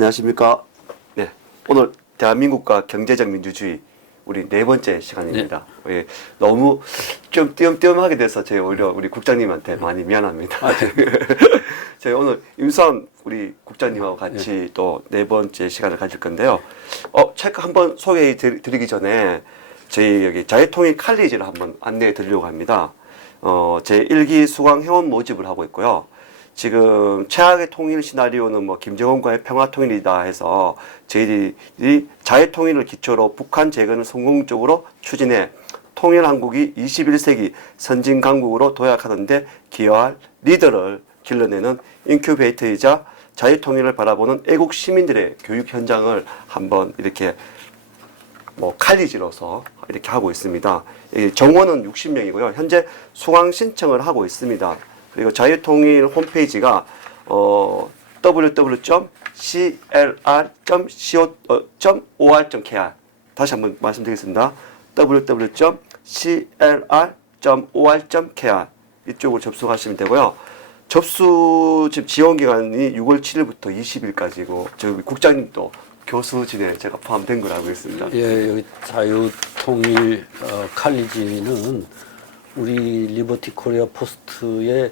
안녕하십니까. 네, 오늘 대한민국과 경제적 민주주의 우리 네 번째 시간입니다. 네. 예, 너무 좀 띄엄띄엄하게 돼서 제가 오히려 우리 국장님한테 많이 미안합니다. 저희 오늘 임수환 우리 국장님하고 같이 또 네 번째 시간을 가질 건데요. 책 한번 소개해 드리기 전에 저희 여기 자유통일 칼리지를 한번 안내해 드리려고 합니다. 제 1기 수강 회원 모집을 하고 있고요. 지금 최악의 통일 시나리오는 뭐 김정은과의 평화 통일이다 해서 저희들이 자유 통일을 기초로 북한 재건을 성공적으로 추진해 통일 한국이 21세기 선진 강국으로 도약하는데 기여할 리더를 길러내는 인큐베이터이자 자유 통일을 바라보는 애국 시민들의 교육 현장을 한번 이렇게 뭐 칼리지로서 이렇게 하고 있습니다. 정원은 60명이고요. 현재 수강 신청을 하고 있습니다. 그리고 자유통일 홈페이지가 www.clr.co.or.kr 다시 한번 말씀드리겠습니다. www.clr.or.kr 이쪽으로 접수하시면 되고요. 접수 지금 지원 기간이 6월 7일부터 20일까지고 저희 국장님도 교수진에 제가 포함된 걸 알고 있습니다. 예, 여기 자유통일 칼리지는 우리 리버티 코리아 포스트의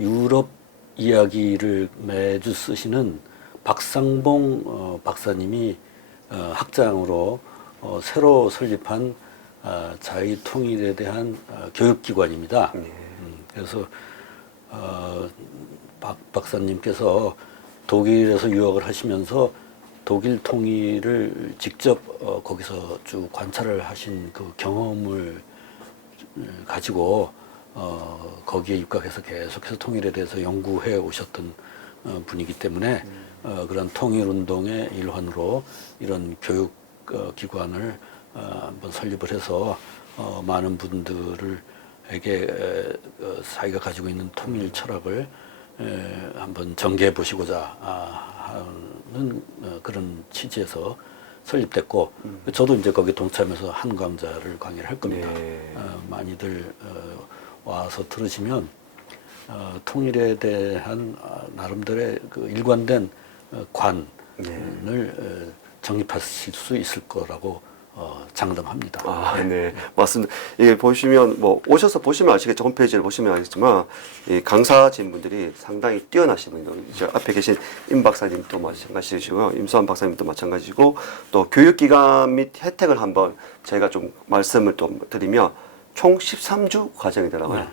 유럽 이야기를 매주 쓰시는 박상봉 박사님이 학장으로 새로 설립한 자유통일에 대한 교육기관입니다. 그래서 박 박사님께서 독일에서 유학을 하시면서 독일 통일을 직접 거기서 쭉 관찰을 하신 그 경험을 가지고 거기에 입각해서 계속해서 통일에 대해서 연구해 오셨던 분이기 때문에 그런 통일운동의 일환으로 이런 교육기관을 한번 설립을 해서 많은 분들에게 사회가 가지고 있는 통일 철학을 한번 정개해 보시고자 하는 그런 취지에서 설립됐고 저도 이제 거기 동참해서 한 강좌를 강의를 할 겁니다. 네. 많이들 와서 들으시면 통일에 대한 나름대로의 그 일관된 관을 정립하실 수 있을 거라고 장담합니다. 아, 네. 맞습니다. 이게 보시면, 뭐, 오셔서 보시면 아시겠죠. 홈페이지를 보시면 알겠지만, 이 강사진 분들이 상당히 뛰어나신 분들, 이제 앞에 계신 임 박사님도 마찬가지시고요. 임수환 박사님도 마찬가지고, 또 교육기간 및 혜택을 한번 저희가 좀 말씀을 좀 드리면, 총 13주 과정이더라고요. 네.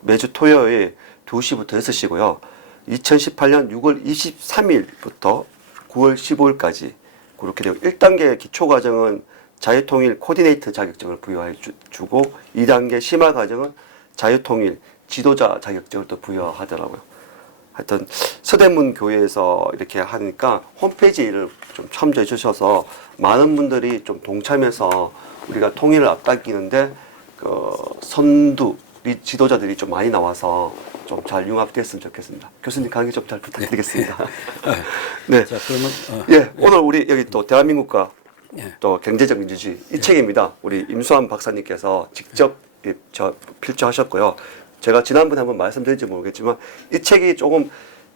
매주 토요일 2시부터 6시고요. 2018년 6월 23일부터 9월 15일까지 그렇게 되고 1단계 기초과정은 자유통일 코디네이터 자격증을 부여해 주고 2단계 심화 과정은 자유통일 지도자 자격증을 또 부여하더라고요. 하여튼 서대문 교회에서 이렇게 하니까 홈페이지를 좀 참조해 주셔서 많은 분들이 좀 동참해서 우리가 통일을 앞당기는데 그 선두 지도자들이 좀 많이 나와서 좀 잘 융합됐으면 좋겠습니다. 교수님 강의 좀 잘 부탁드리겠습니다. 네. 자, 그러면 예, 오늘 우리 여기 또 대한민국과 예. 또 경제적 민주주의 이 책입니다. 우리 임수환 박사님께서 직접 저 필주하셨고요. 제가 지난번에 한번 말씀드린지 모르겠지만 이 책이 조금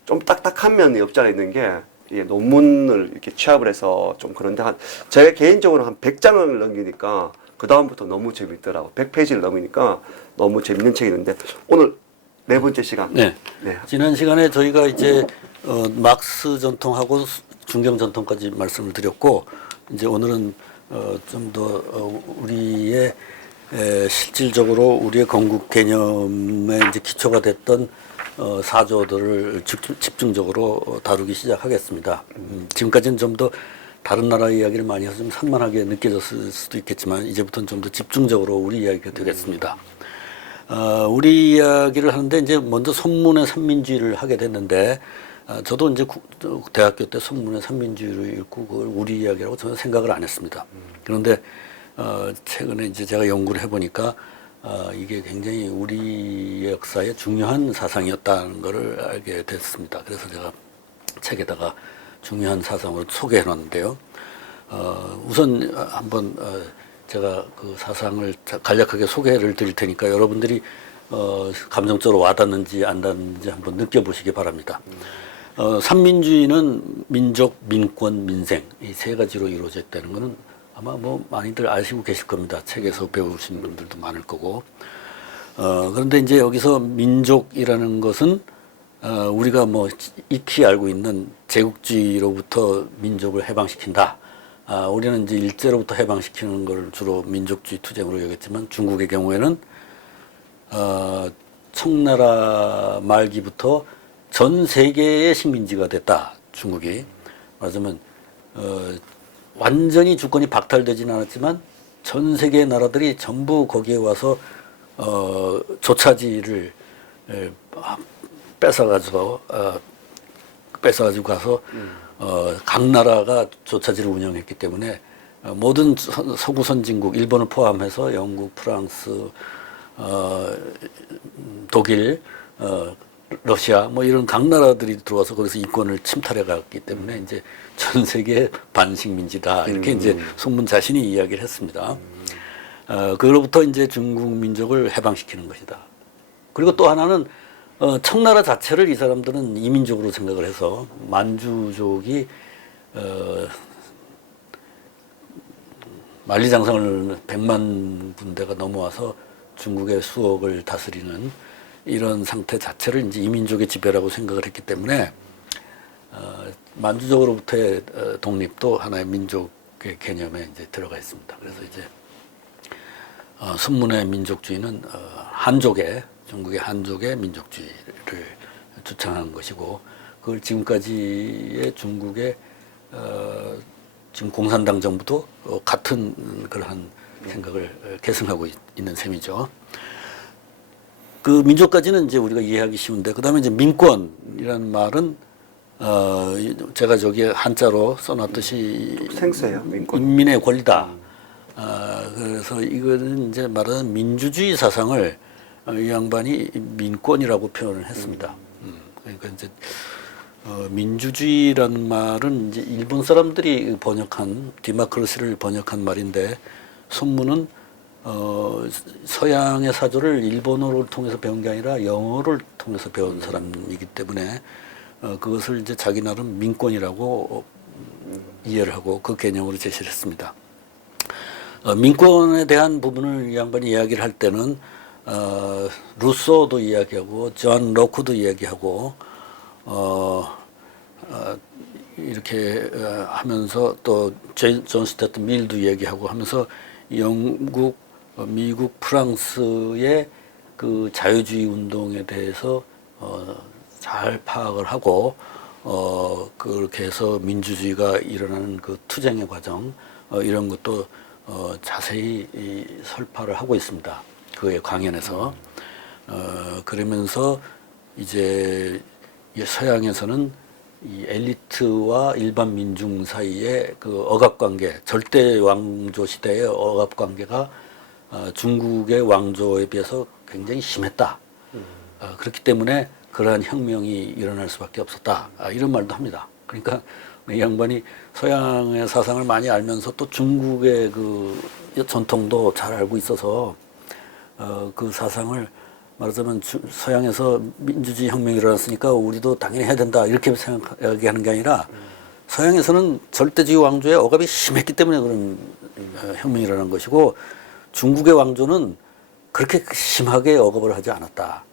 좀 딱딱한 면이 없지 않아 있는 게 이게 논문을 이렇게 취합을 해서 좀 그런데 제가 개인적으로 한 100장을 넘기니까 그 다음부터 너무 재밌더라고. 100페이지를 넘으니까 너무 재밌는 책이는데 오늘 네 번째 시간. 네. 네. 지난 시간에 저희가 이제 막스 전통하고 중경 전통까지 말씀을 드렸고 이제 오늘은 좀 더 우리의 실질적으로 우리의 건국 개념의 이제 기초가 됐던 사조들을 집중적으로 다루기 시작하겠습니다. 지금까지는 좀 더 다른 나라 이야기를 많이 해서 좀 산만하게 느껴졌을 수도 있겠지만 이제부터는 좀 더 집중적으로 우리 이야기가 되겠습니다. 우리 이야기를 하는데 이제 먼저 선문의 삼민주의를 하게 됐는데 저도 이제 대학교 때 선문의 삼민주의를 읽고 그걸 우리 이야기라고 저는 생각을 안 했습니다. 그런데 최근에 이제 제가 연구를 해보니까 이게 굉장히 우리 역사의 중요한 사상이었다는 것을 알게 됐습니다. 그래서 제가 책에다가 중요한 사상으로 소개해 놨는데요. 우선 한번 제가 그 사상을 간략하게 소개를 드릴 테니까 여러분들이 감정적으로 와닿는지 안 닿는지 한번 느껴보시기 바랍니다. 삼민주의는 민족, 민권, 민생 이 세 가지로 이루어져 있다는 것은 아마 뭐 많이들 아시고 계실 겁니다. 책에서 배우신 분들도 많을 거고. 그런데 이제 여기서 민족이라는 것은 우리가 뭐 익히 알고 있는 제국주의로부터 민족을 해방시킨다. 우리는 이제 일제로부터 해방시키는 걸 주로 민족주의 투쟁으로 여겼지만 중국의 경우에는 청나라 말기부터 전 세계의 식민지가 됐다. 중국이. 말하자면 완전히 주권이 박탈되지는 않았지만 전 세계의 나라들이 전부 거기에 와서 조차지를 뺏어가지고 가서 각 나라가 조차지를 운영했기 때문에 모든 서구 선진국, 일본을 포함해서 영국, 프랑스, 독일, 러시아 뭐 이런 각 나라들이 들어와서 거기서 이권을 침탈해 갔기 때문에 이제 전 세계 반식민지다 이렇게 이제 손문 자신이 이야기를 했습니다. 그로부터 이제 중국 민족을 해방시키는 것이다. 그리고 또 하나는 청나라 자체를 이 사람들은 이민족으로 생각을 해서 만주족이 만리장성을 100만 군대가 넘어와서 중국의 수억을 다스리는 이런 상태 자체를 이제 이민족의 지배라고 생각을 했기 때문에 만주족으로부터의 독립도 하나의 민족의 개념에 이제 들어가 있습니다. 그래서 이제 선문의 민족주의는 중국의 한족의 민족주의를 주창한 것이고 그걸 지금까지의 중국의 지금 공산당 정부도 같은 그러한 생각을 계승하고 있는 셈이죠. 그 민족까지는 이제 우리가 이해하기 쉬운데 그다음에 이제 민권이라는 말은 제가 저기 한자로 써놨듯이 생소해요. 민권. 인민의 권리다. 그래서 이거는 이제 말하는 민주주의 사상을 이 양반이 민권이라고 표현을 했습니다. 그러니까 이제 민주주의라는 말은 이제 일본 사람들이 번역한 디마크로시를 번역한 말인데 손문은 서양의 사조를 일본어를 통해서 배운 게 아니라 영어를 통해서 배운 사람이기 때문에 그것을 이제 자기 나름 민권이라고 이해를 하고 그 개념으로 제시를 했습니다. 민권에 대한 부분을 이 양반이 이야기를 할 때는 루소도 이야기하고 존 로크도 이야기하고 이렇게 하면서 또 존 스튜어트 밀도 이야기하고 하면서 영국, 미국, 프랑스의 그 자유주의 운동에 대해서 잘 파악을 하고 그렇게 해서 민주주의가 일어나는 그 투쟁의 과정 이런 것도 자세히 설파를 하고 있습니다. 그의 강연에서 그러면서 이제 서양에서는 이 엘리트와 일반 민중 사이의 그 억압관계, 절대 왕조 시대의 억압관계가 중국의 왕조에 비해서 굉장히 심했다. 그렇기 때문에 그러한 혁명이 일어날 수밖에 없었다. 이런 말도 합니다. 그러니까 이 양반이 서양의 사상을 많이 알면서 또 중국의 그 전통도 잘 알고 있어서 그 사상을 말하자면 서양에서 민주주의 혁명이 일어났으니까 우리도 당연히 해야 된다 이렇게 생각하는 게 아니라 서양에서는 절대주의 왕조의 억압이 심했기 때문에 그런 혁명이 일어난 것이고 중국의 왕조는 그렇게 심하게 억압을 하지 않았다.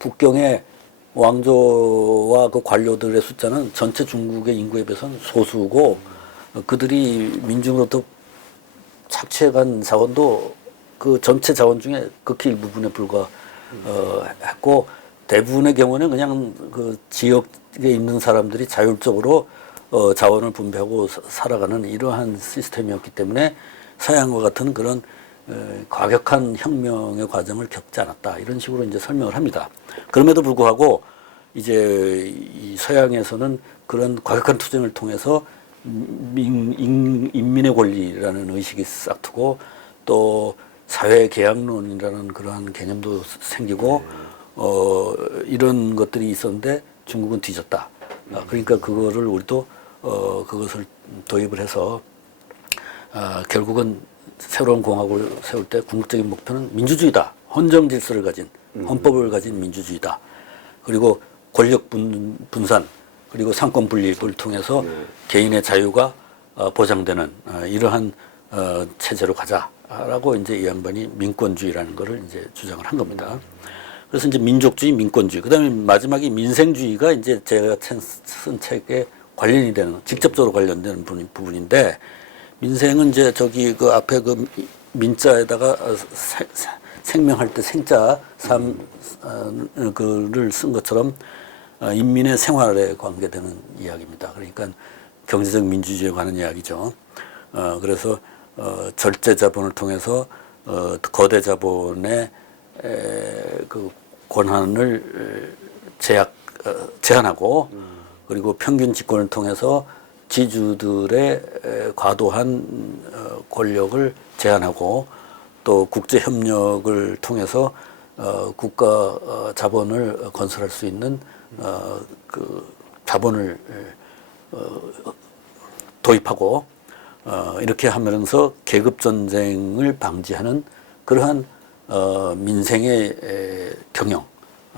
북경의 왕조와 그 관료들의 숫자는 전체 중국의 인구에 비해서는 소수고 그들이 민중으로부터 착취해간 자원도 그 전체 자원 중에 극히 일부분에 불과했고 대부분의 경우는 그냥 그 지역에 있는 사람들이 자율적으로 자원을 분배하고 살아가는 이러한 시스템이었기 때문에 서양과 같은 그런 과격한 혁명의 과정을 겪지 않았다 이런 식으로 이제 설명을 합니다. 그럼에도 불구하고 이제 이 서양에서는 그런 과격한 투쟁을 통해서 인민의 권리라는 의식이 싹트고 또 사회 계약론이라는 그러한 개념도 생기고 이런 것들이 있었는데 중국은 뒤졌다. 그러니까 그거를 우리도 그것을 도입을 해서 결국은 새로운 공화국을 세울 때 궁극적인 목표는 민주주의다. 헌정 질서를 가진 헌법을 가진 민주주의다. 그리고 권력 분산 그리고 상권 분립을 통해서 개인의 자유가 보장되는 이러한 체제로 가자라고 이제 이 양반이 민권주의라는 거를 이제 주장을 한 겁니다. 그래서 이제 민족주의, 민권주의, 그다음에 마지막에 민생주의가 이제 제가 쓴 책에 관련이 되는 직접적으로 관련되는 부분인데 민생은 이제 저기 그 앞에 그 민자에다가 생명할 때 생자 그를 쓴 것처럼 인민의 생활에 관계되는 이야기입니다. 그러니까 경제적 민주주의에 관한 이야기죠. 그래서 절제 자본을 통해서 거대 자본의 그 권한을 제한하고 그리고 평균 집권을 통해서 지주들의 과도한 권력을 제한하고 또 국제 협력을 통해서 국가 자본을 건설할 수 있는 그 자본을 도입하고 이렇게 하면서 계급 전쟁을 방지하는 그러한 민생의 경영,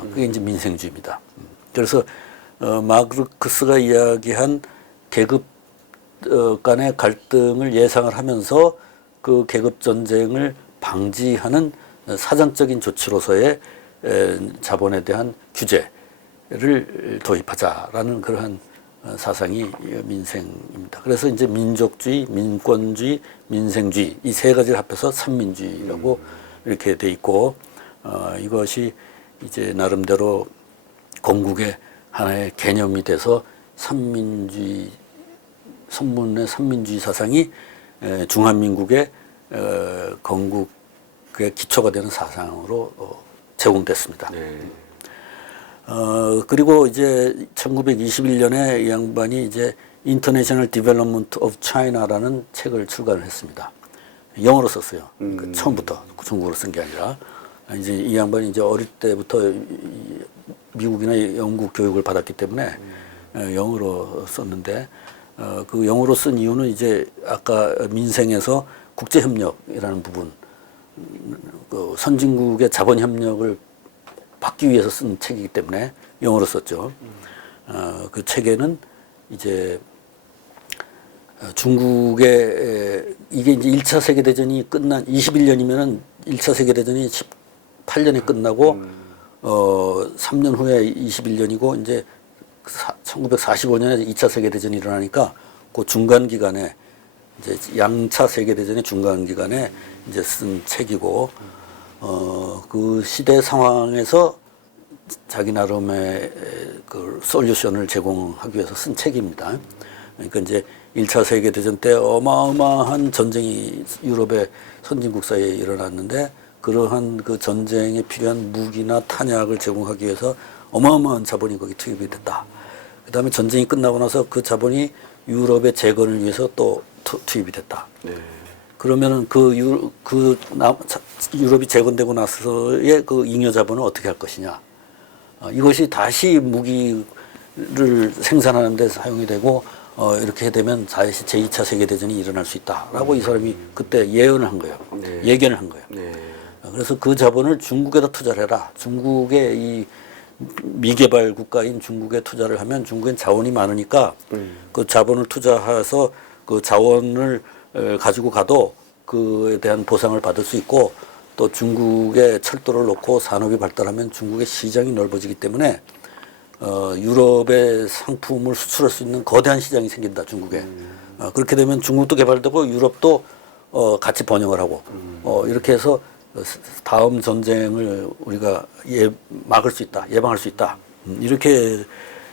그게 이제 민생주의입니다. 그래서 마르크스가 이야기한 계급 간의 갈등을 예상을 하면서 그 계급 전쟁을 방지하는 사전적인 조치로서의 자본에 대한 규제를 도입하자라는 그러한 사상이 민생입니다. 그래서 이제 민족주의, 민권주의, 민생주의 이 세 가지를 합해서 삼민주의라고 이렇게 돼 있고 이것이 이제 나름대로 건국의 하나의 개념이 돼서 삼민주의 선문의 삼민주의 사상이 중한민국의 건국의 기초가 되는 사상으로 제공됐습니다. 네. 그리고 이제 1921년에 이 양반이 이제 International Development of China라는 책을 출간을 했습니다. 영어로 썼어요. 처음부터 중국어로 쓴 게 아니라 이제 이 양반이 이제 어릴 때부터 미국이나 영국 교육을 받았기 때문에 영어로 썼는데 그 영어로 쓴 이유는 이제 아까 민생에서 국제협력이라는 부분, 그 선진국의 자본협력을 받기 위해서 쓴 책이기 때문에 영어로 썼죠. 그 책에는 이제 중국의 이게 이제 1차 세계대전이 끝난 21년이면은 1차 세계대전이 18년에 끝나고 3년 후에 21년이고 이제 1945년에 2차 세계대전이 일어나니까 그 중간 기간에 이제 양차 세계대전의 중간 기간에 이제 쓴 책이고 그 시대 상황에서 자기 나름의 그 솔루션을 제공하기 위해서 쓴 책입니다. 그러니까 이제 1차 세계대전 때 어마어마한 전쟁이 유럽의 선진국 사이에 일어났는데 그러한 그 전쟁에 필요한 무기나 탄약을 제공하기 위해서 어마어마한 자본이 거기 투입이 됐다. 그 다음에 전쟁이 끝나고 나서 그 자본이 유럽의 재건을 위해서 또 투입이 됐다. 네. 그러면은 유럽이 재건되고 나서의 그 잉여 자본을 어떻게 할 것이냐. 이것이 다시 무기를 생산하는 데 사용이 되고 이렇게 되면 다시 제2차 세계대전이 일어날 수 있다라고 이 사람이 그때 예언을 한 거예요. 네. 예견을 한 거예요. 네. 그래서 그 자본을 중국에다 투자를 해라. 중국의 이 미개발 국가인 중국에 투자를 하면 중국엔 자원이 많으니까 그 자본을 투자해서 그 자원을 가지고 가도 그에 대한 보상을 받을 수 있고 또 중국에 철도를 놓고 산업이 발달하면 중국의 시장이 넓어지기 때문에 유럽의 상품을 수출할 수 있는 거대한 시장이 생긴다 중국에. 그렇게 되면 중국도 개발되고 유럽도 같이 번영을 하고 이렇게 해서 다음 전쟁을 우리가 막을 수 있다, 예방할 수 있다. 이렇게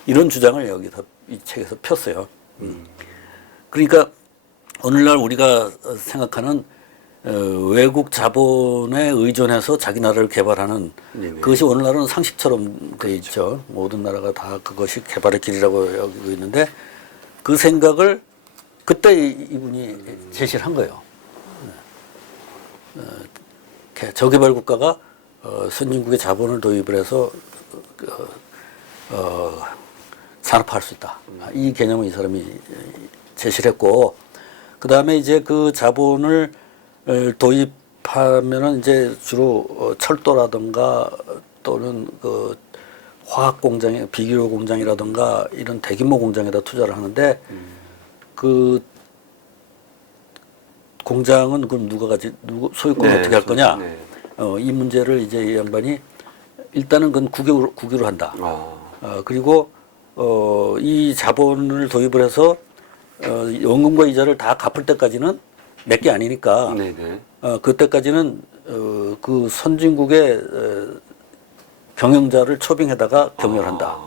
이런 주장을 여기서 이 책에서 폈어요. 그러니까 오늘날 우리가 생각하는 외국 자본에 의존해서 자기 나라를 개발하는 네네. 그것이 오늘날은 상식처럼 돼 있죠. 모든 나라가 다 그것이 개발의 길이라고 여기고 있는데 그 생각을 그때 이분이 제시를 한 거예요. 저개발 국가가 선진국의 자본을 도입을 해서 산업화할 수 있다. 이 개념을 이 사람이 제시를 했고 그 다음에 이제 그 자본을 도입하면은 이제 주로 철도라든가 또는 그 화학 공장, 비료 공장이라든가 이런 대규모 공장에다 투자를 하는데 그 공장은 그럼 누가 소유권 어떻게 할 거냐? 네. 이 문제를 이제 이 양반이 일단은 그건 국유로 한다. 아. 그리고 이 자본을 도입을 해서 원금과 이자를 다 갚을 때까지는 몇 개 아니니까 네네. 그때까지는 그 선진국의 경영자를 초빙해다가 경영한다.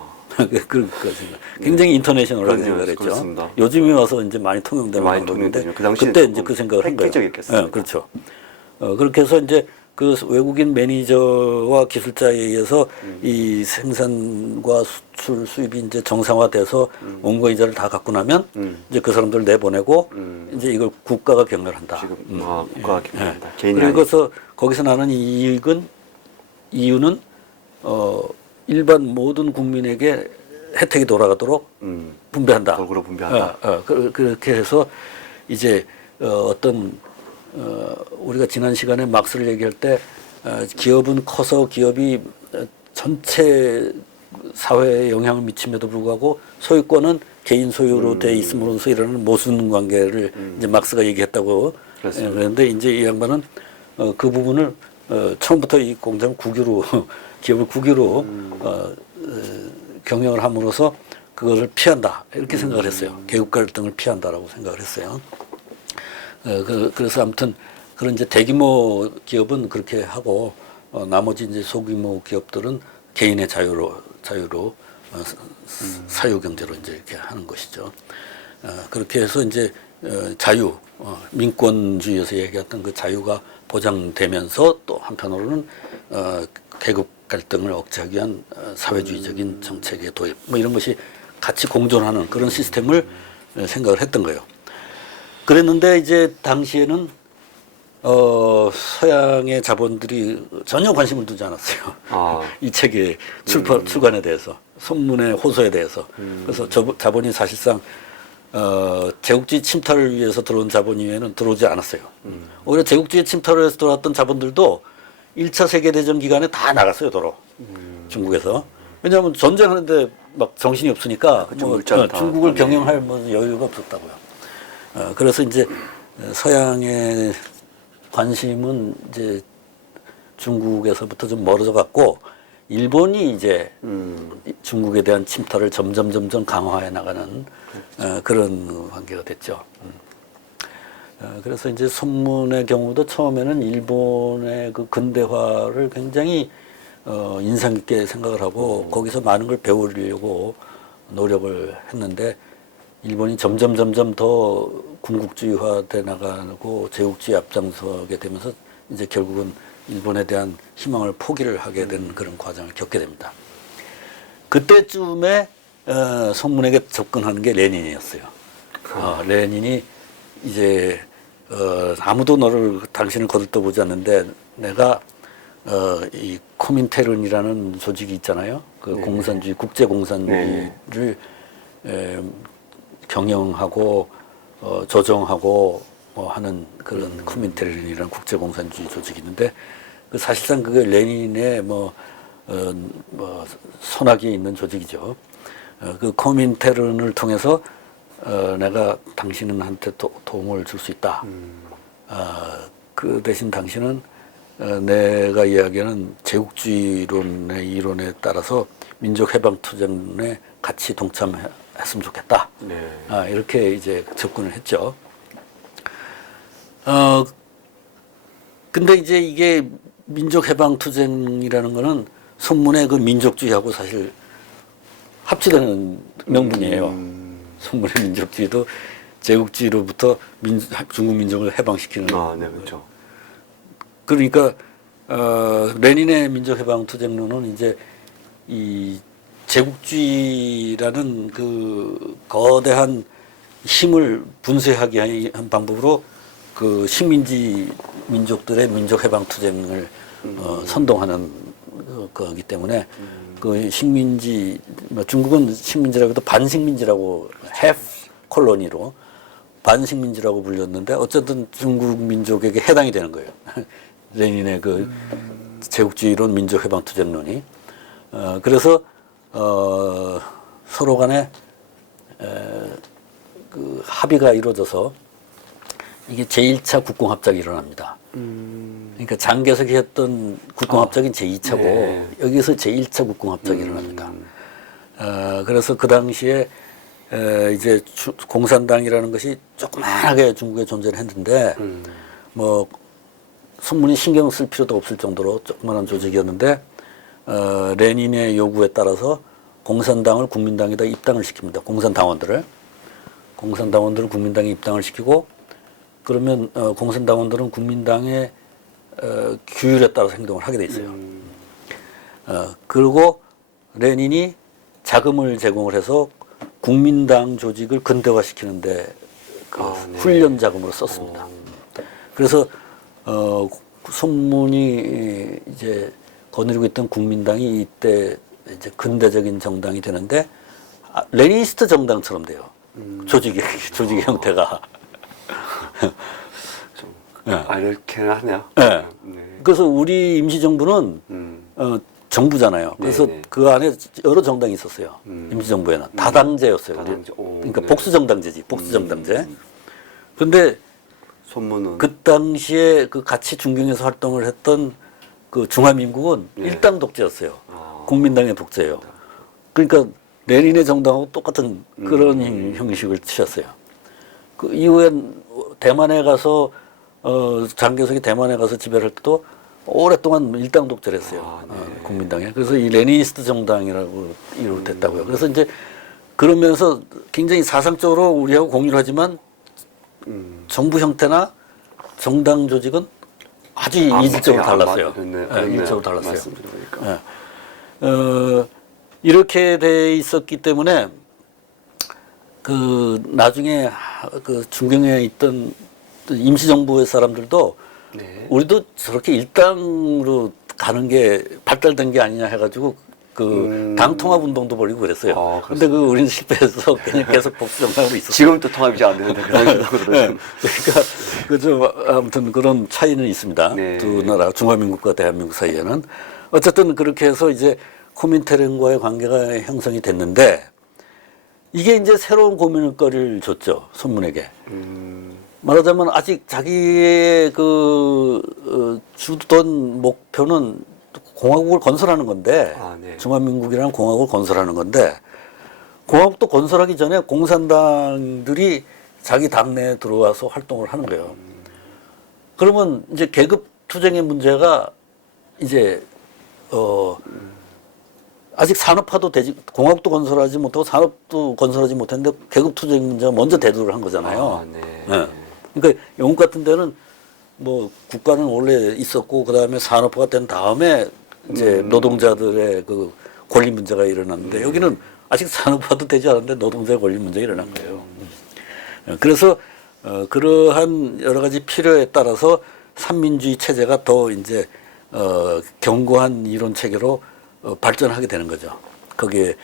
굉장히 인터내셔널하게 생각을 했죠. 그렇습니다. 요즘에 와서 이제 많이 통용되는 많이 방법인데 통용되죠. 그 당시에 그때 이제 그 생각을 한 거예요. 획기적이었겠습니다. 그렇죠. 그렇게 해서 이제 그 외국인 매니저와 기술자에 의해서 이 생산과 수출 수입이 이제 정상화돼서 원고 이자를 다 갖고 나면 이제 그 사람들 내보내고 이제 이걸 국가가 경영한다. 지금 국가가 경영한다. 개인이 그래서 거기서 나는 이유는 일반 모든 국민에게 혜택이 돌아가도록 분배한다. 골고루 분배한다. 그렇게 해서 이제 우리가 지난 시간에 막스를 얘기할 때 기업은 커서 기업이 전체 사회에 영향을 미침에도 불구하고 소유권은 개인 소유로 돼 있음으로써 일어나는 모순 관계를 이제 막스가 얘기했다고 그랬는데 이제 이 양반은 그 부분을 처음부터 이 공장 국유로 기업을 국유로 경영을 함으로써 그것을 피한다 이렇게 생각을 했어요. 계급 갈등을 피한다라고 생각을 했어요. 그래서 아무튼 그런 이제 대규모 기업은 그렇게 하고 나머지 이제 소규모 기업들은 개인의 자유로 사유 경제로 이제 이렇게 하는 것이죠. 그렇게 해서 이제 자유 민권주의에서 얘기했던 그 자유가 보장되면서 또 한편으로는 계급 갈등을 억제하기 위한 사회주의적인 정책의 도입 뭐 이런 것이 같이 공존하는 그런 시스템을 생각을 했던 거예요. 그랬는데 이제 당시에는 서양의 자본들이 전혀 관심을 두지 않았어요. 이 책의 출간에 대해서, 선문의 호소에 대해서. 그래서 자본이 사실상 제국주의 침탈을 위해서 들어온 자본 이외에는 들어오지 않았어요. 오히려 제국주의 침탈을 위해서 들어왔던 자본들도 1차 세계대전 기간에 다 나갔어요, 도로. 중국에서. 왜냐하면 전쟁하는데 막 정신이 없으니까 중국을 경영할 뭐 여유가 없었다고요. 그래서 이제 서양의 관심은 이제 중국에서부터 좀 멀어져 갔고 일본이 이제 중국에 대한 침탈을 점점 강화해 나가는 그런 관계가 됐죠. 그래서 이제 선문의 경우도 처음에는 일본의 그 근대화를 굉장히 인상 깊게 생각을 하고 거기서 많은 걸 배우려고 노력을 했는데 일본이 점점 더 군국주의화돼 나가고 제국주의 앞장서게 되면서 이제 결국은 일본에 대한 희망을 포기를 하게 된 그런 과정을 겪게 됩니다. 그때쯤에 선문에게 접근하는 게 레닌이었어요. 레닌이 이제 아무도 당신을 거들떠보지 않는데 내가 이 코민테른이라는 조직이 있잖아요. 그 공산주의 국제 공산주의를 경영하고 조정하고 뭐 하는 그런 코민테른이라는 국제 공산주의 조직이 있는데 그 사실상 그게 레닌의 손아귀에 있는 조직이죠. 그 코민테른을 통해서 내가 당신한테 도움을 줄 수 있다. 그 대신 당신은 내가 이야기하는 제국주의론의 이론에 따라서 민족해방투쟁에 같이 동참했으면 좋겠다. 이렇게 이제 접근을 했죠. 근데 이제 이게 민족해방투쟁이라는 거는 선문의 그 민족주의하고 사실 합치되는 명분이에요. 선문의 민족주의도 제국주의로부터 중국 민족을 해방시키는. 네, 그렇죠. 그러니까 레닌의 민족해방투쟁론은 이제 이 제국주의라는 그 거대한 힘을 분쇄하기 한 방법으로 그 식민지 민족들의 민족해방투쟁을 선동하는 거기 때문에 그 식민지 중국은 식민지라고 해도 반식민지라고 half 콜로니로 반식민지라고 불렸는데 어쨌든 중국 민족에게 해당이 되는 거예요. 레닌의 그 제국주의론 민족해방투쟁론이. 그래서 서로 간에 그 합의가 이루어져서 이게 제1차 국공합작이 일어납니다. 그러니까 장개석이 했던 국공합작인 제2차고 네. 여기서 제1차 국공합작이 일어납니다. 그래서 그 당시에 이제 공산당이라는 것이 조그만하게 중국에 존재를 했는데 뭐 손문이 신경 쓸 필요도 없을 정도로 조그만한 조직이었는데 레닌의 요구에 따라서 공산당을 국민당에다 입당을 시킵니다. 공산당원들을 국민당에 입당을 시키고 그러면 공산당원들은 국민당의 규율에 따라서 행동을 하게 돼 있어요. 그리고 레닌이 자금을 제공을 해서 국민당 조직을 근대화시키는데 그 네. 훈련 자금으로 썼습니다. 그래서 손문이 이제 거느리고 있던 국민당이 이때 이제 근대적인 정당이 되는데 레니니스트 정당처럼 돼요. 조직의 형태가. 이렇게 하네요. 네. 네. 그래서 우리 임시정부는 정부잖아요. 그래서 네네. 그 안에 여러 정당이 있었어요. 임시정부에는 다당제였어요. 다당제. 오, 그러니까 네. 복수정당제지, 복수정당제. 근데 손문은 그 당시에 그 같이 중경에서 활동을 했던 그 중화민국은 네. 일당 독재였어요. 아. 국민당의 독재예요. 그러니까 레닌의 정당하고 똑같은 그런 형식을 취했어요. 그 이후엔 대만에 가서 장개석이 대만에 가서 지배를 할 때도 오랫동안 일당 독재를 했어요. 네. 국민당에. 그래서 이 레니니스트 정당이라고 이름을 댔다고요. 그래서 이제 그러면서 굉장히 사상적으로 우리하고 공유를 하지만 정부 형태나 정당 조직은 아주 이질적으로 달랐어요. 이질적으로 달랐어요. 말씀드리니까. 이렇게 돼 있었기 때문에 그 나중에 그 중경에 있던 임시정부의 사람들도 네. 우리도 저렇게 일당으로 가는 게 발달된 게 아니냐 해가지고 그 당 통합 운동도 벌이고 그랬어요. 근데 그 우리는 실패해서 그냥 계속 복수정당으로 있었어요. 지금도 통합이 안 되는데 그 당시도 네. 그러니까 그좀 아무튼 그런 차이는 있습니다. 네. 두 나라 중화민국과 대한민국 사이에는 어쨌든 그렇게 해서 이제 코민테른과의 관계가 형성이 됐는데 이게 이제 새로운 고민거리를 줬죠. 손문에게. 말하자면 아직 자기의 그 주던 목표는 공화국을 건설하는 건데 네. 중화민국이라는 공화국을 건설하는 건데 공화국도 건설하기 전에 공산당들이 자기 당내에 들어와서 활동을 하는 거예요. 그러면 이제 계급 투쟁의 문제가 이제 아직 산업화도 되지 공화국도 건설하지 못하고 산업도 건설하지 못했는데 계급 투쟁 문제가 먼저 대두를 한 거잖아요. 네. 그러니까 영국 같은 데는 뭐 국가는 원래 있었고 그 다음에 산업화가 된 다음에 이제 노동자들의 그 권리 문제가 일어났는데 여기는 아직 산업화도 되지 않았는데 노동자의 권리 문제가 일어난 거예요. 그래서 그러한 여러 가지 필요에 따라서 삼민주의 체제가 더 이제 견고한 이론 체계로 발전하게 되는 거죠. 거기에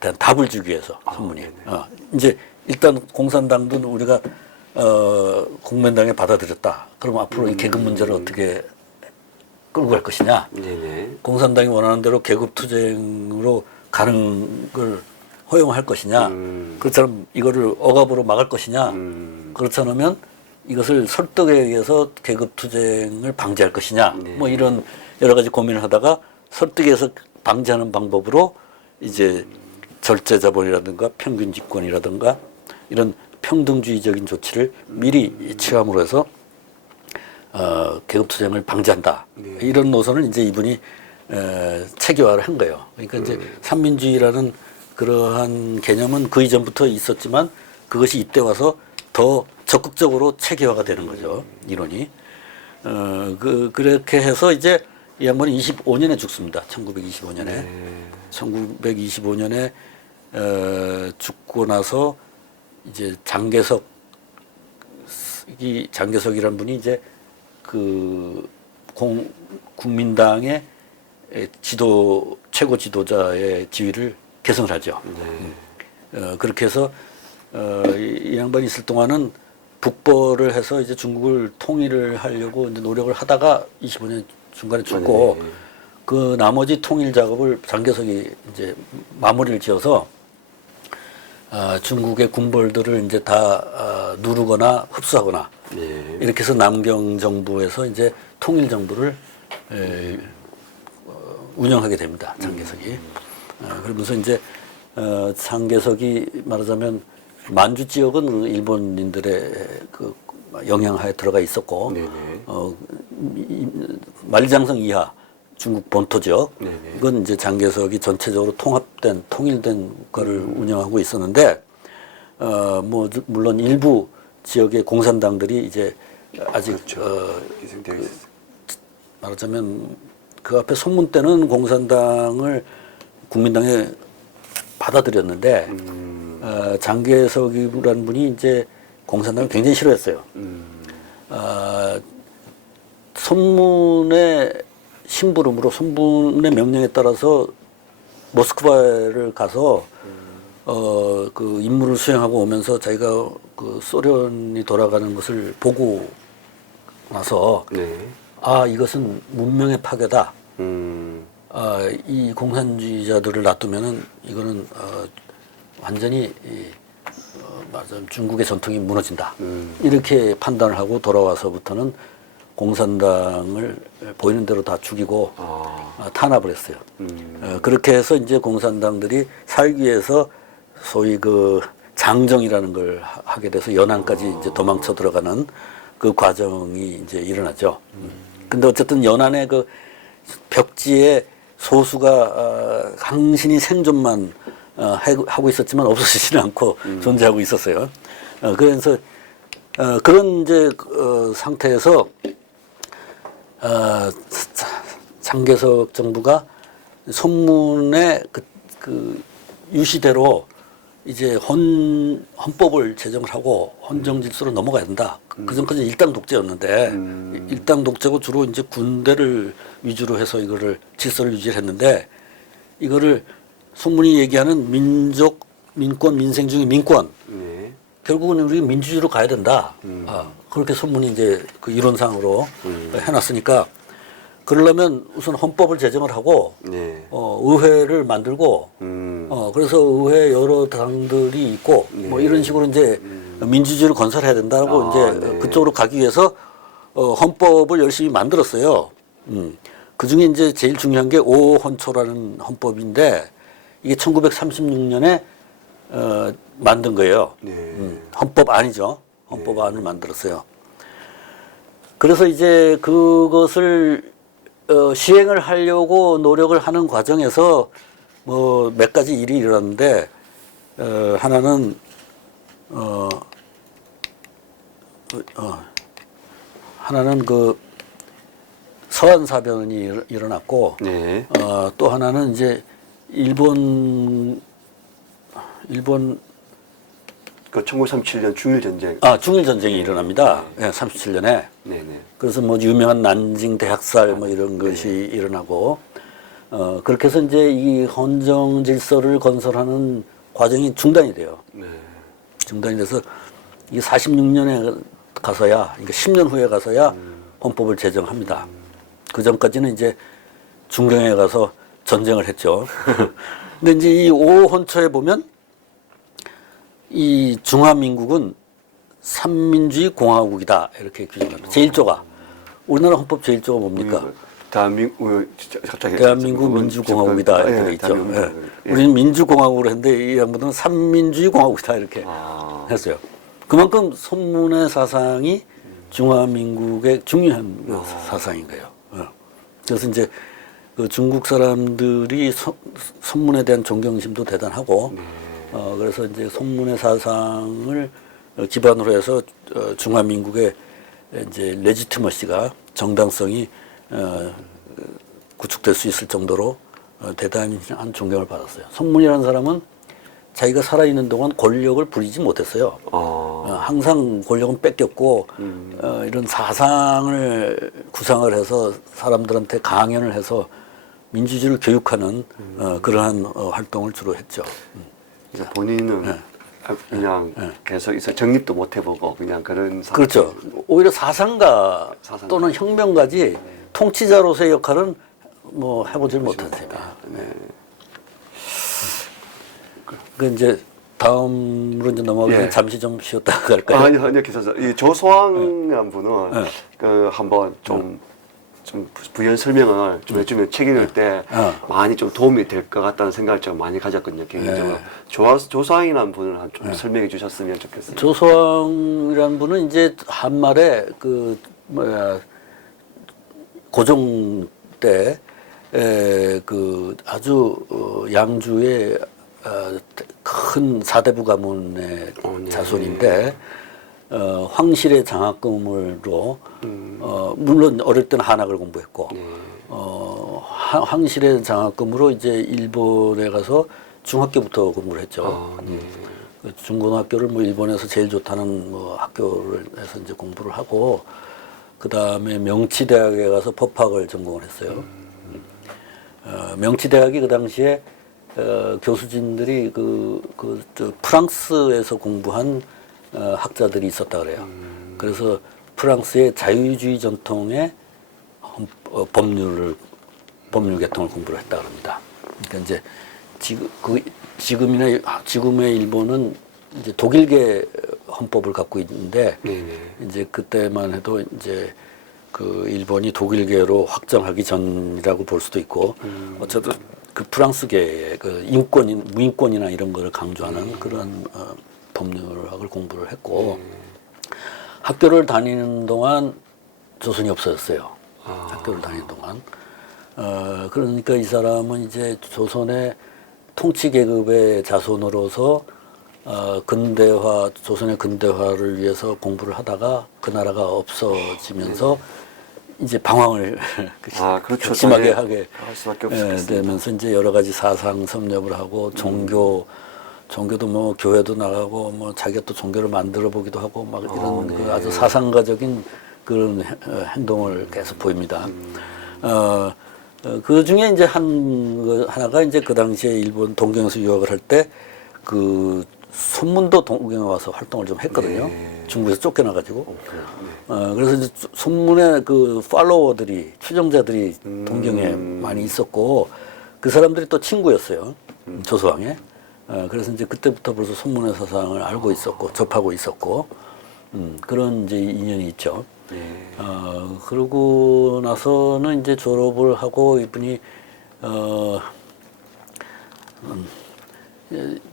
대한 답을 주기 위해서 손문이. 이제 일단 공산당도 우리가 국민당에 받아들였다. 그럼 앞으로 이 계급 문제를 어떻게 끌고 갈 것이냐. 공산당이 원하는 대로 계급 투쟁으로 가는 걸 허용할 것이냐. 그렇다면 이거를 억압으로 막을 것이냐. 그렇지 않으면 이것을 설득에 의해서 계급 투쟁을 방지할 것이냐. 뭐 이런 여러 가지 고민을 하다가 설득해서 방지하는 방법으로 이제 절제자본이라든가 평균집권이라든가 이런 평등주의적인 조치를 미리 취함으로 해서 계급투쟁을 방지한다. 이런 노선을 이제 이분이 체계화를 한 거예요. 그러니까 이제 삼민주의라는 그러한 개념은 그 이전부터 있었지만 그것이 이때 와서 더 적극적으로 체계화가 되는 거죠. 이론이. 그렇게 해서 이제 이 양반이 25년에 죽습니다. 1925년에. 1925년에 죽고 나서 이제 장개석이란 분이 이제 그 국민당의 최고 지도자의 지위를 계승을 하죠. 그렇게 해서 이 양반이 있을 동안은 북벌을 해서 이제 중국을 통일을 하려고 이제 노력을 하다가 25년 중간에 죽고 그 나머지 통일 작업을 장개석이 이제 마무리를 지어서 중국의 군벌들을 이제 다 누르거나 흡수하거나 네. 이렇게 해서 남경 정부에서 이제 통일 정부를 운영하게 됩니다. 장개석이. 그러면서 이제 장개석이 말하자면 만주 지역은 일본인들의 그 영향하에 들어가 있었고 네네. 만리장성 이하 중국 본토 지역 네네. 이건 이제 장개석이 전체적으로 통합된 통일된 국가를 운영하고 있었는데 뭐 물론 일부 지역의 공산당들이 이제 아직 기생되어 있었어요. 말하자면 그 앞에 선문 때는 공산당을 국민당에 받아들였는데 장개석이라는 분이 이제 공산당을 굉장히 싫어했어요. 선문의 심부름으로 선문의 명령에 따라서 모스크바를 가서 그 임무를 수행하고 오면서 자기가 그 소련이 돌아가는 것을 보고 나서 네. 이것은 문명의 파괴다. 이 공산주의자들을 놔두면은 이거는 완전히 말하자면 중국의 전통이 무너진다. 이렇게 판단을 하고 돌아와서부터는 공산당을 보이는 대로 다 죽이고 탄압을 했어요. 그렇게 해서 이제 공산당들이 살기 위해서 소위 그 장정이라는 걸 하게 돼서 연안까지 이제 도망쳐 들어가는 그 과정이 이제 일어나죠. 근데 어쨌든 연안의 그 벽지에 소수가 강신이 생존만 하고 있었지만 없어지지는 않고 존재하고 있었어요. 그래서 그런 이제 상태에서 장개석 정부가 선문의 그 유시대로 이제 헌법을 제정을 하고 헌정 질서로 넘어가야 된다. 그 전까지 일당 독재였는데 일당 독재고 주로 이제 군대를 위주로 해서 이거를 질서를 유지를 했는데 이거를 선문이 얘기하는 민족, 민권, 민생 중에 민권. 네. 결국은 우리 민주주의로 가야 된다. 그렇게 선문이 이제 그 이론상으로 해놨으니까 그러려면 우선 헌법을 제정을 하고 네. 의회를 만들고 그래서 의회 여러 당들이 있고 뭐 이런 식으로 이제 민주주의를 건설해야 된다고 이제 네. 그쪽으로 가기 위해서 헌법을 열심히 만들었어요. 그 중에 이제 제일 중요한 게 5헌초라는 헌법인데 이게 1936년에 만든 거예요. 네. 헌법 안이죠. 헌법안을 만들었어요. 그래서 이제 그것을 시행을 하려고 노력을 하는 과정에서 뭐 몇 가지 일이 일어났는데 하나는 하나는 그 서한사변이 일어났고 네. 또 하나는 이제 일본 그 1937년 중일 전쟁. 중일 전쟁이 일어납니다. 네, 37년에. 네네. 그래서 뭐 유명한 난징 대학살 뭐 이런 것이 일어나고 그렇게 해서 이제 이 헌정 질서를 건설하는 과정이 중단이 돼요. 네. 중단이 돼서 이게 46년에 가서야, 그러니까 10년 후에 가서야 헌법을 제정합니다. 그 전까지는 이제 중경에 가서 전쟁을 했죠. 근데 이제 이 5헌초에 보면 이 중화민국은 삼민주의 공화국이다 이렇게 규정합니다. 제1조가 우리나라 헌법 제1조가 뭡니까? 대한민국 민주공화국이다 이렇게 돼 있죠. 우리는 민주공화국으로 했는데 이 양반들은 삼민주의 공화국이다 이렇게 했어요. 그만큼 선문의 사상이 중화민국의 중요한 사상인 거예요. 그래서 이제 그 중국 사람들이 선문에 대한 존경심도 대단하고 그래서 이제 선문의 사상을 기반으로 해서 중화민국의 이제 레지티머시가 정당성이 구축될 수 있을 정도로 대단한 존경을 받았어요. 선문이라는 사람은 자기가 살아있는 동안 권력을 부리지 못했어요. 항상 권력은 뺏겼고 이런 사상을 구상을 해서 사람들한테 강연을 해서 민주주의를 교육하는 그러한 활동을 주로 했죠. 본인은 그냥 계속 있어 정립도 못 해보고 그냥 그런 그렇죠. 오히려 사상가 또는 혁명가지 통치자로서의 역할은 뭐 해보질 못한 셈이에요. 네. 그 이제 다음으로 이제 넘어가서 예. 잠시 좀 쉬었다가 갈까요? 아니요, 괜찮아요. 이 조소왕이라는 분은 네. 그 한번 좀 부연 설명을 좀 해주면 책 읽을 때 많이 좀 도움이 될 것 같다는 생각을 좀 많이 가졌거든요, 개인적으로. 조소왕이라는 분을 좀 설명해 주셨으면 좋겠어요. 조소왕이라는 분은 이제 한말에 그 뭐야 고종 때 그 아주 양주의 큰 사대부 가문의 네. 자손인데 황실의 장학금으로 물론 어릴 때는 한학을 공부했고 네. 황실의 장학금으로 이제 일본에 가서 중학교부터 공부를 했죠. 네. 그 중고등학교를 뭐 일본에서 제일 좋다는 뭐 학교를 해서 이제 공부를 하고 그 다음에 명치대학에 가서 법학을 전공을 했어요. 명치대학이 그 당시에 교수진들이 저 프랑스에서 공부한 학자들이 있었다 그래요. 그래서 프랑스의 자유주의 전통의 법률 계통을 공부를 했다 그럽니다. 그러니까 이제 지금의 일본은 이제 독일계 헌법을 갖고 있는데 네네. 이제 그때만 해도 이제 그 일본이 독일계로 확정하기 전이라고 볼 수도 있고 어쨌든 그 프랑스계의 그 무인권이나 이런 거를 강조하는 그런 법률학을 공부를 했고 학교를 다니는 동안 조선이 없어졌어요. 학교를 다니는 동안. 그러니까 이 사람은 이제 조선의 통치 계급의 자손으로서 조선의 근대화를 위해서 공부를 하다가 그 나라가 없어지면서 이제 방황을 그렇죠. 심하게 하게 할 수밖에 없었겠습니다. 되면서 이제 여러 가지 사상 섭렵을 하고 종교도 뭐 교회도 나가고 뭐 자기가 또 종교를 만들어 보기도 하고 막 이런 네. 그 아주 사상가적인 그런 행동을 계속 보입니다. 그 중에 이제 하나가 이제 그 당시에 일본 동경에서 유학을 할 때 그 손문도 동경에 와서 활동을 좀 했거든요. 네. 중국에서 쫓겨나가지고. 그래서 이제 손문의 그 팔로워들이, 추종자들이 동경에 많이 있었고, 그 사람들이 또 친구였어요. 조소왕에. 그래서 이제 그때부터 벌써 손문의 사상을 알고 있었고, 접하고 있었고, 그런 이제 인연이 있죠. 네. 그러고 나서는 이제 졸업을 하고 이분이,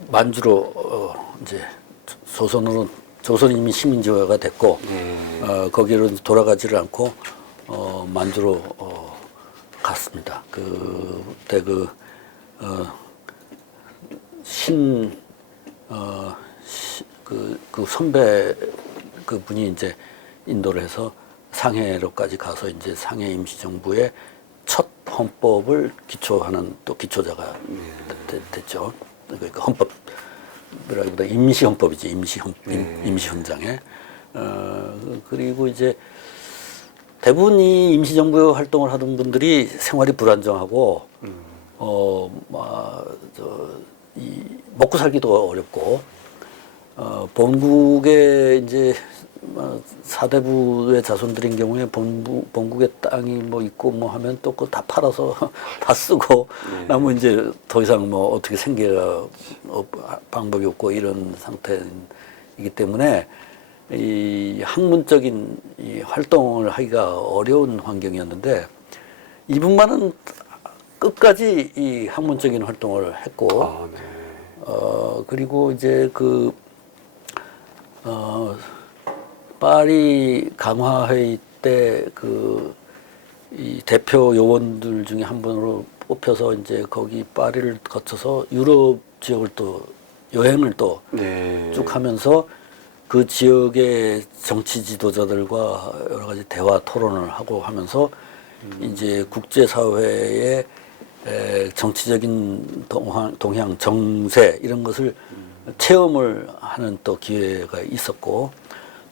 만주로, 이제 조선이 이미 식민지화가 됐고, 거기로 돌아가지를 않고, 만주로, 갔습니다. 그때 그 선배 그분이 이제 인도를 해서 상해로까지 가서 이제 상해 임시정부의 첫 헌법을 기초하는 또 기초자가 됐죠. 그러니까 헌법이라기보다 임시헌법이지 임시헌장에. 그리고 이제 대부분 이 임시정부 활동을 하던 분들이 생활이 불안정하고 먹고 살기도 어렵고 본국의 이제 사대부의 자손들인 경우에 본국의 땅이 뭐 있고 뭐 하면 또 그거 다 팔아서 다 쓰고 나면 이제 더 이상 뭐 어떻게 생계가 방법이 없고 이런 상태이기 때문에 이 학문적인 이 활동을 하기가 어려운 환경이었는데 이분만은 끝까지 이 학문적인 활동을 했고 그리고 이제 파리 강화회의 때 이 대표 요원들 중에 한 분으로 뽑혀서 이제 거기 파리를 거쳐서 유럽 지역을 또 여행을 또 쭉 하면서 그 지역의 정치 지도자들과 여러 가지 대화 토론을 하고 하면서 이제 국제사회의 정치적인 동향, 정세 이런 것을 체험을 하는 또 기회가 있었고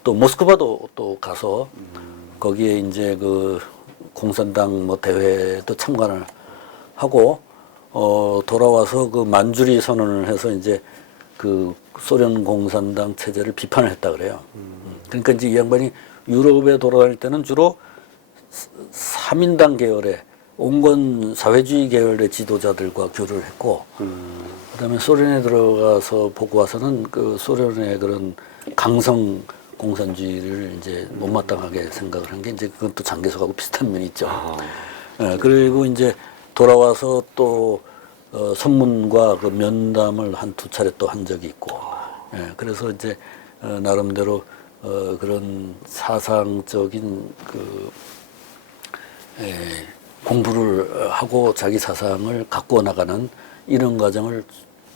또 모스크바도 또 가서 거기에 이제 그 공산당 뭐 대회도 참관을 하고 돌아와서 그 만주리 선언을 해서 이제 그 소련 공산당 체제를 비판을 했다 그래요. 그러니까 이제 이 양반이 유럽에 돌아다닐 때는 주로 3인당 계열의 온건 사회주의 계열의 지도자들과 교류를 했고, 그다음에 소련에 들어가서 보고 와서는 그 소련의 그런 강성 공산주의를 이제 못마땅하게 생각을 한 게 이제 그건 또 장개석하고 비슷한 면이 있죠. 예, 그리고 이제 돌아와서 또 선문과 그 면담을 한 두 차례 또 한 적이 있고, 예, 그래서 이제 나름대로 그런 사상적인 그 공부를 하고 자기 사상을 가꾸어 나가는 이런 과정을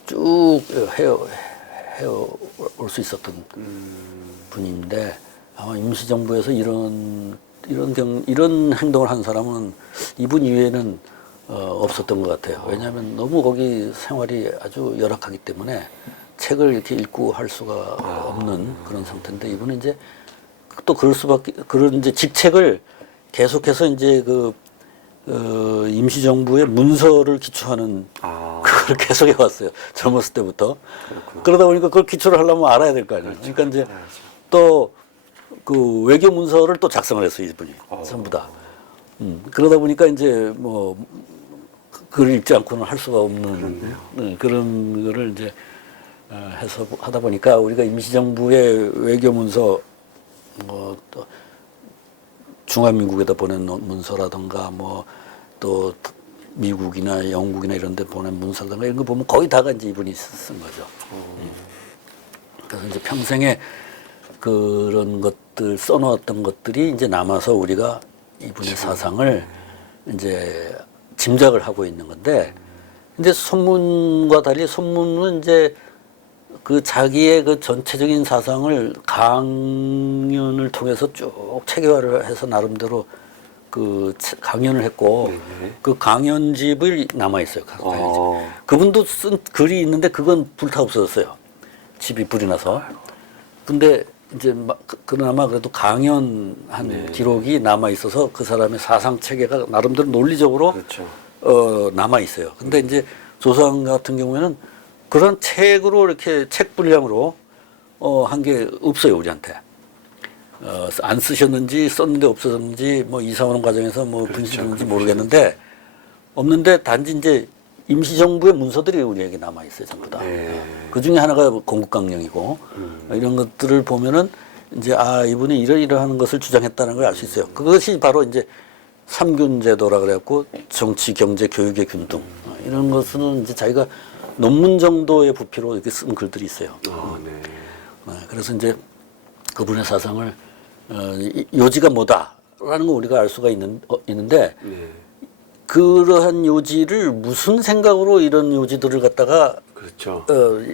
쭉 해올 수 있었던 분인데 아마 임시정부에서 이런 행동을 한 사람은 이분 이외에는 없었던 것 같아요. 왜냐하면 너무 거기 생활이 아주 열악하기 때문에 책을 이렇게 읽고 할 수가 없는 그런 상태인데 이분은 이제 또 그럴 수밖에 그런 이제 직책을 계속해서 이제 그 임시정부의 문서를 기초하는 그걸 계속 해왔어요. 젊었을 때부터. 그렇구나. 그러다 보니까 그걸 기초를 하려면 알아야 될 거 아니에요. 그렇죠. 그러니까 이제 또 그 외교 문서를 또 작성을 했어요. 이분이 전부 다. 그러다 보니까 이제 뭐 글을 읽지 않고는 할 수가 없는 그런 거를 이제 해서 하다 보니까 우리가 임시정부의 외교 문서 뭐 또 중화민국에다 보낸 문서라든가 뭐 또 미국이나 영국이나 이런 데 보낸 문서라든가 이런 거 보면 거의 다가 이제 이분이 쓴 거죠. 그래서 이제 평생에 그런 것들 써놓았던 것들이 이제 남아서 우리가 이분의 사상을 이제 짐작을 하고 있는 건데 근데 선문과 달리 선문은 이제 그 자기의 그 전체적인 사상을 강연을 통해서 쭉 체계화를 해서 나름대로 그 강연을 했고 네네. 그 강연집을 남아 있어요. 그분도 쓴 글이 있는데 그건 불타 없어졌어요. 집이 불이 나서. 근데 이제 그나마 그래도 강연한 기록이 남아 있어서 그 사람의 사상 체계가 나름대로 논리적으로 그렇죠. 남아 있어요. 근데 이제 조상 같은 경우에는 그런 책으로 이렇게 책 분량으로 한 게 없어요 우리한테. 안 쓰셨는지 썼는데 없어졌는지 뭐 이사 오는 과정에서 뭐 분실했는지 모르겠는데 없는데 단지 이제 임시정부의 문서들이 우리에게 남아 있어요 전부 다. 그 중에 하나가 건국강령이고 이런 것들을 보면은 이제 이분이 이러이러한 것을 주장했다는 걸 알 수 있어요. 그것이 바로 이제 삼균제도라 그래갖고 정치, 경제, 교육의 균등 이런 것은 이제 자기가 논문 정도의 부피로 이렇게 쓴 글들이 있어요. 그래서 이제 그분의 사상을 요지가 뭐다라는 거 우리가 알 수가 있는데 그러한 요지를 무슨 생각으로 이런 요지들을 갖다가 그렇죠.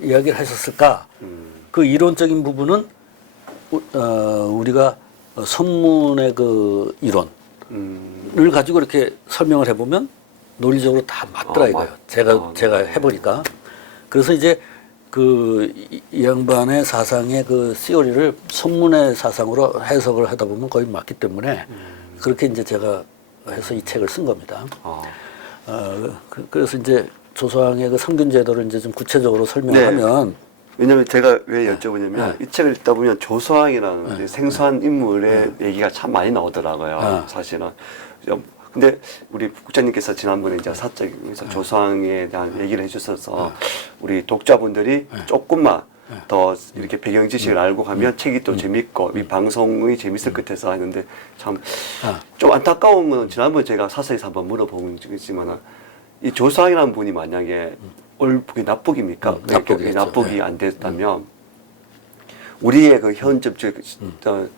이야기를 하셨을까? 그 이론적인 부분은 우리가 선문의 그 이론을 가지고 이렇게 설명을 해보면 논리적으로 다 맞더라 이거예요. 제가 해보니까. 그래서 이제 이 양반의 사상의 그 시어리를 선문의 사상으로 해석을 하다 보면 거의 맞기 때문에 그렇게 이제 제가 해서 이 책을 쓴 겁니다. 그래서 이제 조상의 그 상균제도를 이제 좀 구체적으로 설명하면 왜냐면 제가 왜 여쭤보냐면 이 책을 읽다 보면 조상이라는 생소한 인물의 얘기가 참 많이 나오더라고요. 사실은. 근데 우리 국장님께서 지난번에 이제 사적에서 조상에 대한 얘기를 해주셔서 우리 독자분들이 조금만 더 이렇게 배경 지식을 알고 가면 책이 또 재밌고 이 방송이 재밌을 것 같아서 했는데 참 좀 안타까운 건 지난번에 제가 사석에서 한번 물어본 적이 있지만 이 조상이라는 분이 만약에 옳게 나쁘기입니까? 나쁘기 안 됐다면 우리의 그 현재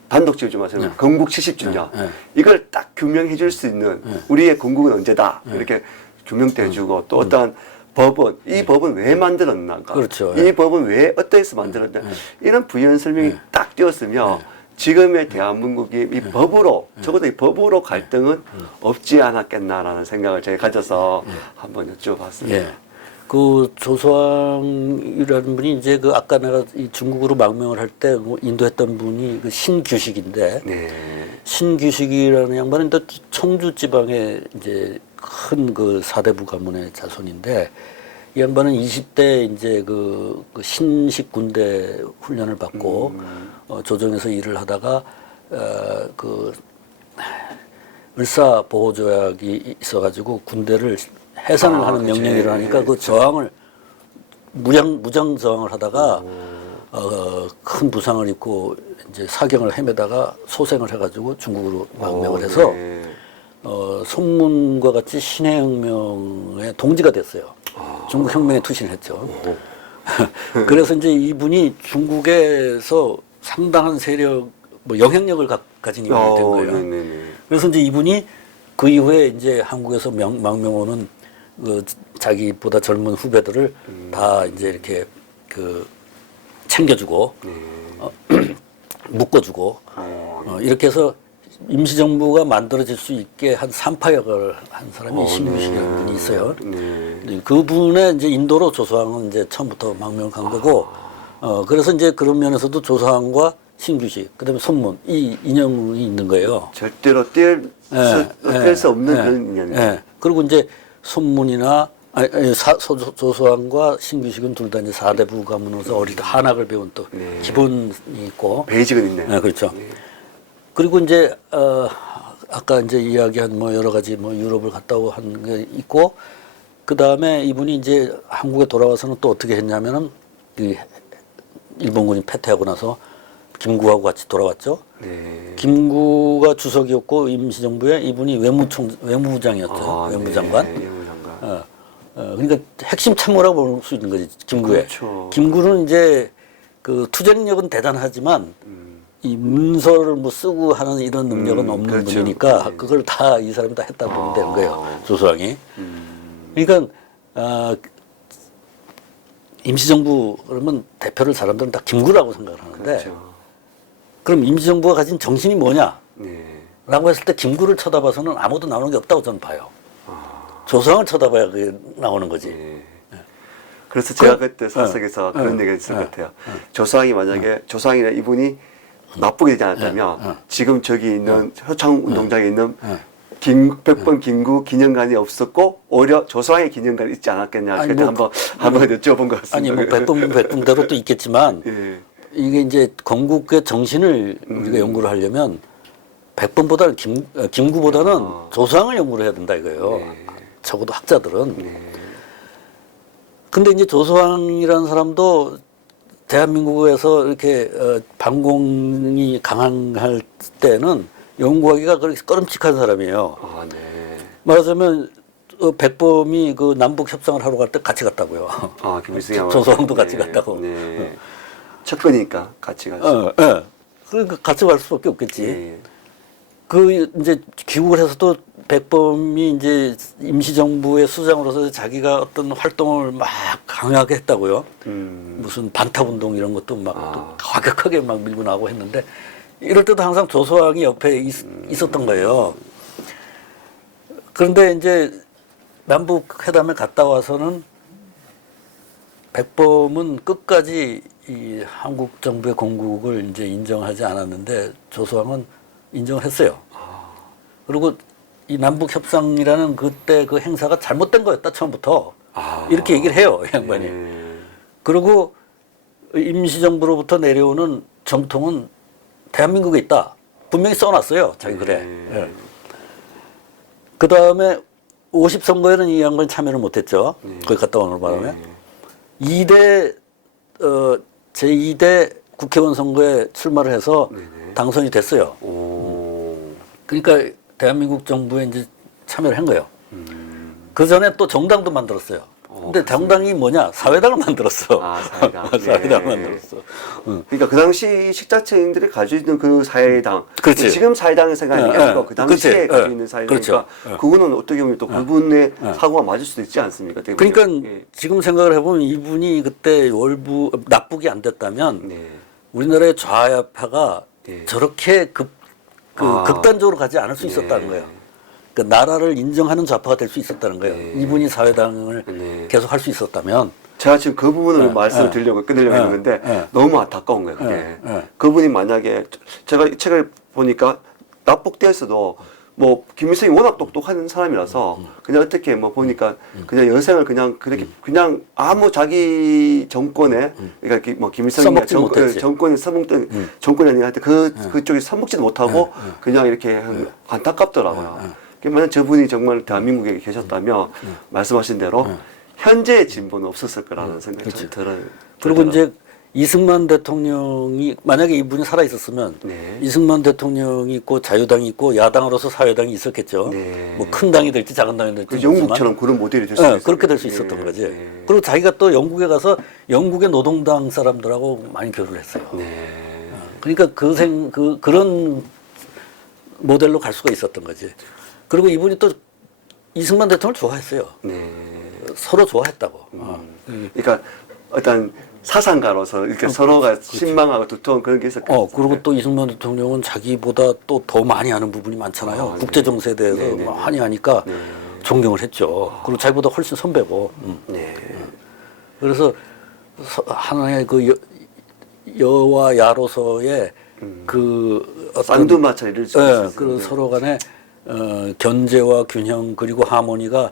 단독지을 좀 하세요. 건국 70주년 이걸 딱 규명해 줄 수 있는 우리의 건국은 언제다 이렇게 규명도 해주고 또 어떠한 법은 이 법은 왜 만들었나가 그렇죠. 이 법은 왜 어떠해서 만들었나 이런 부연 설명이 딱 띄었으면 지금의 대한민국이 이 법으로 적어도 이 법으로 갈등은 없지 않았겠나라는 생각을 제가 가져서 한번 여쭤봤습니다. 그 조소왕이라는 분이 이제 그 아까 내가 이 중국으로 망명을 할 때 인도했던 분이 그 신규식인데 신규식이라는 양반은 또 청주 지방의 이제 큰 그 사대부 가문의 자손인데 이 양반은 20대 이제 그 신식 군대 훈련을 받고 조정에서 일을 하다가 을사보호조약이 있어가지고 군대를 해산을 하는 그치. 명령이 하니까 그 저항을 무장 저항을 하다가 큰 부상을 입고 이제 사경을 헤매다가 소생을 해가지고 중국으로 망명을 해서 네. 손문과 같이 신해혁명의 동지가 됐어요. 중국 혁명에 투신을 했죠. 그래서 이제 이분이 중국에서 상당한 세력, 뭐 영향력을 가진 인물이 된 거예요. 네네네. 그래서 이제 이분이 그 이후에 이제 한국에서 망명 오는 그 자기보다 젊은 후배들을 다 이제 이렇게 그 챙겨주고 묶어주고 이렇게 해서 임시정부가 만들어질 수 있게 한 산파역을 한 사람이 신규식이라는 분이 있어요. 네. 그분의 이제 인도로 조서왕은 이제 처음부터 망명을 간 거고, 그래서 이제 그런 면에서도 조서왕과 신규식, 그다음에 손문 이 인연이 있는 거예요. 절대로 뗄 수 없는 그런 인연이죠. 예. 그리고 이제 손문이나 조서왕과 신규식은 둘 다 이제 4대부 가문으로서 어리다 한학을 배운 또 기본이 있고 베이직은 있네요. 네, 그렇죠. 그리고 이제 아까 이제 이야기한 뭐 여러 가지 뭐 유럽을 갔다 오고 한 게 있고 그 다음에 이분이 이제 한국에 돌아와서는 또 어떻게 했냐면은 이 일본군이 패퇴하고 나서 김구하고 같이 돌아왔죠. 네. 김구가 주석이었고 임시정부에 이분이 외무부장이었죠. 외무장관. 네, 외무장관. 그러니까 핵심 참모라고 볼 수 있는 거지 김구에. 그렇죠. 김구는 이제 그 투쟁력은 대단하지만 이 문서를 뭐 쓰고 하는 이런 능력은 없는 그렇죠. 분이니까 그걸 다 이 사람이 다 했다 보면 되는 거예요. 조서왕이. 그러니까 임시정부 그러면 대표를 사람들은 다 김구라고 생각을 하는데 그렇죠. 그럼 임시정부가 가진 정신이 뭐냐? 네. 라고 했을 때 김구를 쳐다봐서는 아무도 나오는 게 없다고 저는 봐요. 조서왕을 쳐다봐야 그게 나오는 거지. 네. 그래서 제가 그때 사석에서 그런 얘기를 했을 것 같아요. 조상이 만약에 조상이나 이분이 나쁘게 되지 않았다면 지금 저기 있는 효창 운동장에 있는 백범 김구 기념관이 없었고 오히려 조상의 기념관이 있지 않았겠냐. 그때 한번 여쭤본 것 같습니다. 아니 뭐 백범대로 또 있겠지만 예. 이게 이제 건국의 정신을 우리가 연구를 하려면 백범보다는 김구보다는 조상을 연구를 해야 된다 이거예요. 적어도 학자들은. 근데 이제 조서왕이라는 사람도 대한민국에서 이렇게 반공이 강할 때는 연구하기가 그렇게 꺼름칙한 사람이에요. 아, 네. 말하자면 백범이 그 남북 협상을 하러 갈 때 같이 갔다고요. 아, 김일성이 조서왕도 같이 갔다고. 네. 첫거니까 같이 가죠. 예. 그러니까 같이 갈 수밖에 없겠지. 예. 그 이제 귀국을 해서도 백범이 이제 임시정부의 수장으로서 자기가 어떤 활동을 막 강하게 했다고요. 무슨 반탁운동 이런 것도 막 또 과격하게 막 밀고 나오고 했는데 이럴 때도 항상 조서왕이 옆에 있었던 거예요. 그런데 이제 남북 회담에 갔다 와서는 백범은 끝까지 이 한국 정부의 건국을 이제 인정하지 않았는데 조서왕은 인정을 했어요. 그리고 이 남북 협상이라는 그때 그 행사가 잘못된 거였다 처음부터 이렇게 얘기를 해요, 이 양반이. 그리고 임시정부로부터 내려오는 정통은 대한민국에 있다. 분명히 써놨어요, 자기 글에. 예. 그 다음에 50선거에는 이 양반이 참여를 못했죠. 거기 갔다 오는 바람에. 2대 제2대 국회의원 선거에 출마를 해서 당선이 됐어요. 그러니까 대한민국 정부에 이제 참여를 한 거예요. 그 전에 또 정당도 만들었어요. 근데 정당이 뭐냐? 사회당을 만들었어. 아, 사회당. 사회당 네. 만들었어. 그러니까 그 당시 식자체인들이 가지고 있는 그 사회당. 그렇지. 지금 사회당의 생각이 아니고 그 당시에 그렇지. 가지고 있는 사회당이니까 그렇죠. 그거는 어떻게 보면 또 그분의 사고가 맞을 수도 있지 않습니까? 어떻게 보면. 그러니까 예. 지금 생각을 해보면 이분이 그때 납북이 안 됐다면 우리나라의 좌파가 저렇게 극단적으로 가지 않을 수 있었다는 거예요. 그러니까 나라를 인정하는 좌파가 될 수 있었다는 거예요. 이분이 사회당을 계속 할 수 있었다면. 제가 지금 그 부분을 말씀을 드리려고 끝내려고 했는데 너무 안타까운 거예요. 그게. 그분이 만약에 제가 이 책을 보니까 납북되었어도 뭐 김일성이 워낙 똑똑한 사람이라서 그냥 어떻게 뭐 보니까 그냥 여생을 그냥 그렇게 그냥 아무 자기 정권에 그러니까 뭐 김일성이 써먹지 못했지. 정권에 써먹던 정권이 아니라 하여튼 그쪽에 써먹지도 못하고 그냥 이렇게 안타깝더라고요. 만약 저분이 정말 대한민국에 계셨다면 말씀하신 대로 현재의 진보는 없었을 거라는 생각이 좀 들어요. 그리고 이제 이승만 대통령이 만약에 이분이 살아 있었으면 네. 이승만 대통령이 있고 자유당이 있고 야당으로서 사회당이 있었겠죠. 네. 뭐 큰 당이 될지 작은 당이 될지 그 모르지만 영국처럼 그런 모델이 될 수 네, 있어요. 그렇게 될 수 있었던 거지. 그리고 자기가 또 영국에 가서 영국의 노동당 사람들하고 많이 교류를 했어요. 네. 그러니까 그런 모델로 갈 수가 있었던 거지. 그리고 이분이 또 이승만 대통령을 좋아했어요. 네. 서로 좋아했다고. 그러니까 어떤 사상가로서 이렇게 서로가 신망하고 두터운 그런 게 있었거든요. 그리고 또 이승만 대통령은 자기보다 또 더 많이 아는 부분이 많잖아요. 네. 국제 정세에 대해서 네, 막 네, 많이 하니까 네. 존경을 했죠. 그리고 자기보다 훨씬 선배고. 네. 그래서 하나의 그 여와 야로서의 그 어떤 쌍두마차를 이룰 수 있었어요. 그 서로 간에 견제와 균형 그리고 하모니가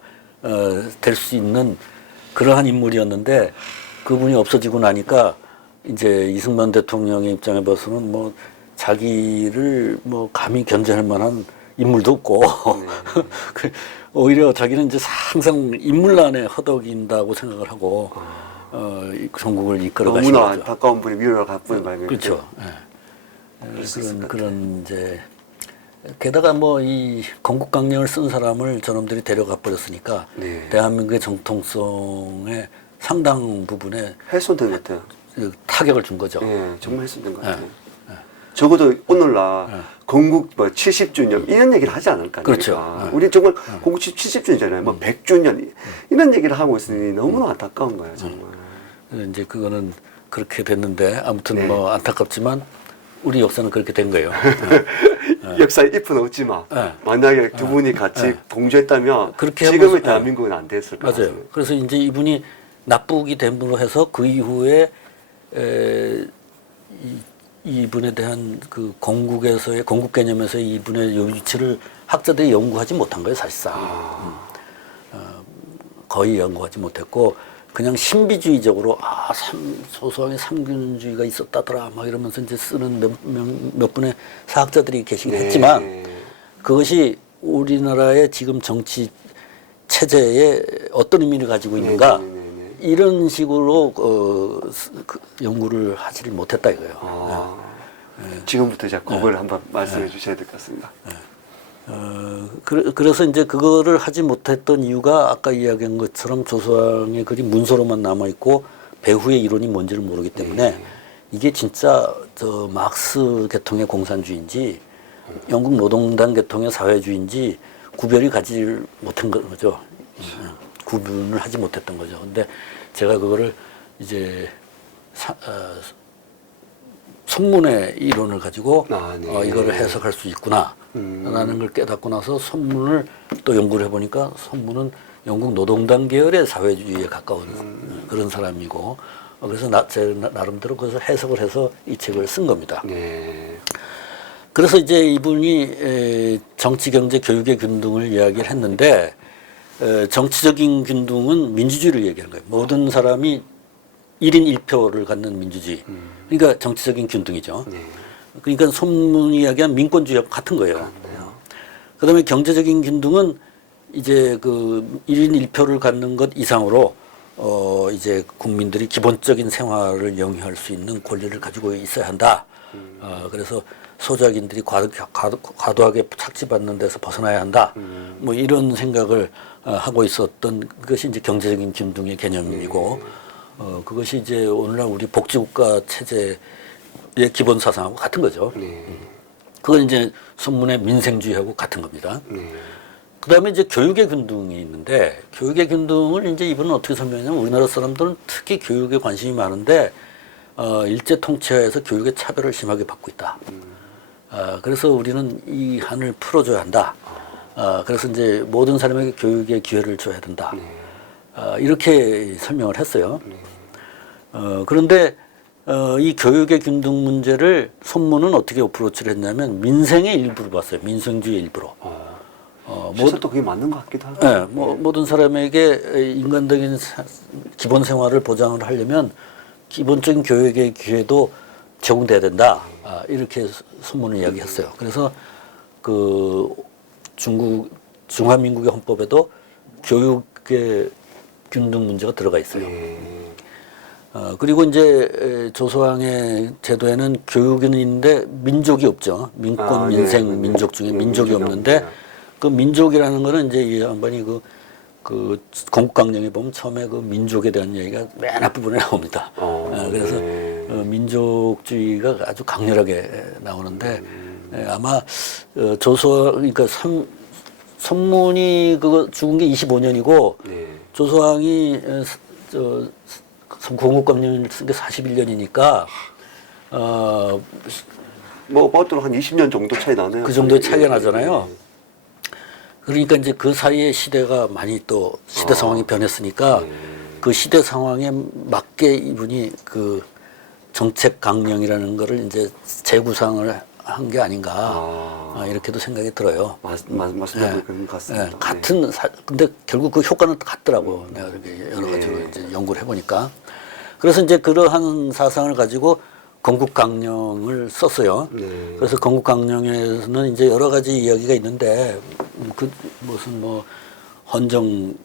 될 수 있는 그러한 인물이었는데 그분이 없어지고 나니까 이제 이승만 대통령의 입장에 봐서는 뭐 자기를 뭐 감히 견제할 만한 인물도 없고 그 오히려 자기는 이제 항상 인물난에 허덕인다고 생각을 하고 전국을 이끌어가신 너무나 거죠. 안타까운 분이 미련을 갖고 말이에요. 그렇죠. 그런 이제 게다가 뭐 이 건국강령을 쓴 사람을 저놈들이 데려가 버렸으니까 네. 대한민국의 정통성에 상당 부분에 훼손된 것 같아요. 타격을 준 거죠. 예, 정말 훼손된 것 같아요. 적어도 오늘날 건국 뭐 70주년 이런 얘기를 하지 않을까. 그렇죠. 우리 정말 건국 70주년이잖아요. 뭐 100주년 이런 얘기를 하고 있으니 너무나 안타까운 거예요, 정말. 이제 그거는 그렇게 됐는데 아무튼 네. 뭐 안타깝지만 우리 역사는 그렇게 된 거예요. 역사에 잎은 없지만 만약에 두 분이 같이 공주했다면 그렇게 지금의 하면서, 대한민국은 안 됐을 거예요. 맞아요. 그래서 이제 이분이 납북이 됨으로 해서 그 이후에 이분에 대한 그 건국에서의 건국 개념에서의 이분의 위치를 학자들이 연구하지 못한 거예요, 사실상. 거의 연구하지 못했고 그냥 신비주의적으로 소소하게 삼균주의가 있었다더라 막 이러면서 이제 쓰는 몇 분의 사학자들이 계시긴 했지만 그것이 우리나라의 지금 정치 체제에 어떤 의미를 가지고 있는가 이런 식으로 연구를 하지를 못했다 이거예요. 지금부터 제가 그걸 한번 말씀해 주셔야 될 것 같습니다. 그래서 이제 그거를 하지 못했던 이유가 아까 이야기한 것처럼 조서왕의 글이 문서로만 남아있고 배후의 이론이 뭔지를 모르기 때문에 이게 진짜 저 막스 계통의 공산주의인지 영국 노동당 계통의 사회주의인지 구별이 가지 못한 거죠. 구분을 하지 못했던 거죠. 근데 제가 그거를 이제 선문의 이론을 가지고 이거를 해석할 수 있구나 라는 걸 깨닫고 나서 선문을 또 연구를 해보니까 선문은 영국 노동당 계열의 사회주의에 가까운 그런 사람이고 그래서 제 나름대로 그래서 해석을 해서 이 책을 쓴 겁니다. 그래서 이제 이분이 정치, 경제, 교육의 균등을 이야기를 했는데 정치적인 균등은 민주주의를 얘기하는 거예요. 모든 사람이 1인 1표를 갖는 민주주의. 그러니까 정치적인 균등이죠. 그러니까 손문이 이야기한 민권주의하고 같은 거예요. 그다음에 경제적인 균등은 이제 그 1인 1표를 갖는 것 이상으로 이제 국민들이 기본적인 생활을 영위할 수 있는 권리를 가지고 있어야 한다. 그래서 소작인들이 과도하게 착취받는 데서 벗어나야 한다. 뭐 이런 생각을 하고 있었던 것이 이제 경제적인 균등의 개념이고 그것이 이제 오늘날 우리 복지국가 체제의 기본 사상하고 같은 거죠. 그건 이제 선문의 민생주의하고 같은 겁니다. 그다음에 이제 교육의 균등이 있는데 교육의 균등을 이제 이분은 어떻게 설명하냐면 우리나라 사람들은 특히 교육에 관심이 많은데 일제 통치하에서 교육의 차별을 심하게 받고 있다. 그래서 우리는 이 한을 풀어줘야 한다. 그래서 이제 모든 사람에게 교육의 기회를 줘야 된다. 이렇게 설명을 했어요. 그런데 이 교육의 균등 문제를 손문은 어떻게 어프로치를 했냐면 민생의 일부로 봤어요. 민생주의 일부로. 실제 또 그게 맞는 것 같기도 하고. 네, 모든 사람에게 인간적인 기본 생활을 보장을 하려면 기본적인 교육의 기회도 제공돼야 된다. 이렇게 선문을 이야기했어요. 그래서 그 중화민국의 헌법에도 교육의 균등 문제가 들어가 있어요. 그리고 이제 조서왕의 제도에는 교육은 있는데 민족이 없죠. 민권, 민생, 민족 중에 민족이 없는데 그 민족이라는 거는 이제 이 양반이 그 건국강령에 보면 처음에 그 민족에 대한 얘기가 맨 앞부분에 나옵니다. 그래서 민족주의가 아주 강렬하게 나오는데 아마 그러니까 선문이 그거 죽은 게 25년이고 조서왕이 건국감령을 쓴 게 41년이니까 뭐 그것도 한 20년 정도 차이 나네요. 그 정도의 차이가 나잖아요. 그러니까 이제 그 사이에 시대가 많이 또 시대 상황이 변했으니까 그 시대 상황에 맞게 이분이 그 정책 강령이라는 거를 이제 재구상을 한 게 아닌가 이렇게도 생각이 들어요. 맞습니다. 그런 것 같습니다. 근데 결국 그 효과는 같더라고. 내가 이렇게 여러 가지로 이제 연구를 해보니까. 그래서 이제 그러한 사상을 가지고 건국강령을 썼어요. 그래서 건국강령에서는 이제 여러 가지 이야기가 있는데 그 무슨 뭐 헌정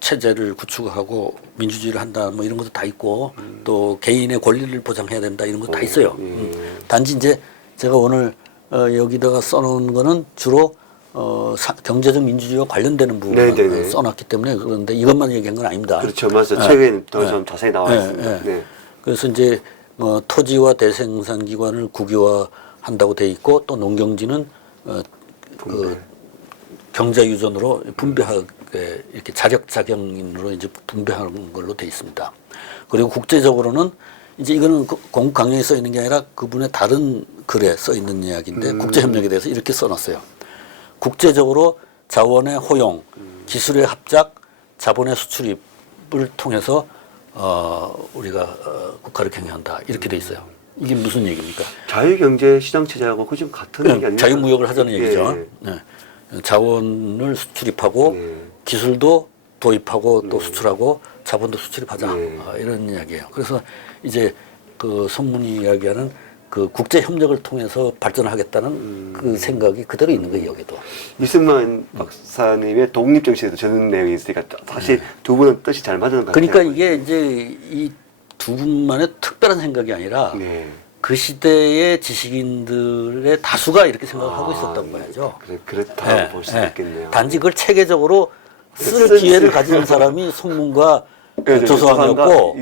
체제를 구축하고 민주주의를 한다 뭐 이런 것도 다 있고 또 개인의 권리를 보장해야 된다 이런 것도 다 있어요. 단지 이제 제가 오늘 여기다가 써놓은 거는 주로 경제적 민주주의와 관련되는 부분을 써놨기 때문에 그런데 이것만 얘기한 건 아닙니다. 그렇죠, 맞아요. 책에는 더 좀 자세히 나와 있습니다. 그래서 이제 뭐 토지와 대생산 기관을 국유화한다고 돼 있고 또 농경지는 그 경제 유전으로 분배하게 이렇게 자력자경인으로 이제 분배하는 걸로 돼 있습니다. 그리고 국제적으로는 이제 이거는 공국 강령에 써 있는 게 아니라 그분의 다른 글에 써 있는 이야기인데 국제협력에 대해서 이렇게 써놨어요. 국제적으로 자원의 호용, 기술의 합작, 자본의 수출입을 통해서 우리가 국가를 경영한다 이렇게 돼 있어요. 이게 무슨 얘기입니까? 자유경제 시장체제하고 그 좀 같은 얘기 아니에요? 자유무역을 하자는 얘기죠. 네. 자원을 수출입하고 기술도 도입하고 또 수출하고 자본도 수출입하자 이런 이야기예요. 그래서 이제 그 선문이 이야기하는 그 국제 협력을 통해서 발전하겠다는 그 생각이 그대로 있는 거예요, 여기도. 이승만 박사님의 독립정신에도 저는 내용이 있으니까 사실 두 분은 뜻이 잘 맞는 것 같아요. 그러니까 이게 이제 이 두 분만의 특별한 생각이 아니라 그 시대의 지식인들의 다수가 이렇게 생각하고 있었던 거죠. 그렇다고 볼 수도 있겠네요. 단지 그걸 체계적으로 쓸 기회를 가진 사람이 손문과 조서왕이었고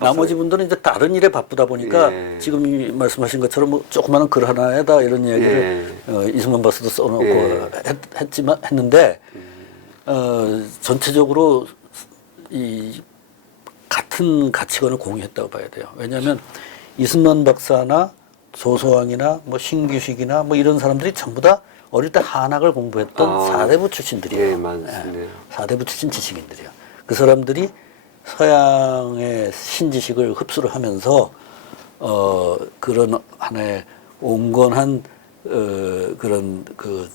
나머지 분들은 이제 다른 일에 바쁘다 보니까 지금 이 말씀하신 것처럼 뭐 조그마한 글 하나에다 이런 이야기를 이승만 박사도 써놓고 했는데 전체적으로 이 같은 가치관을 공유했다고 봐야 돼요. 왜냐하면 이승만 박사나 조서왕이나 뭐 신규식이나 뭐 이런 사람들이 전부 다 어릴 때 한학을 공부했던 사대부 출신들이에요. 사대부 출신 지식인들이에요. 그 사람들이 서양의 신지식을 흡수를 하면서 그런 하나의 온건한 그런 그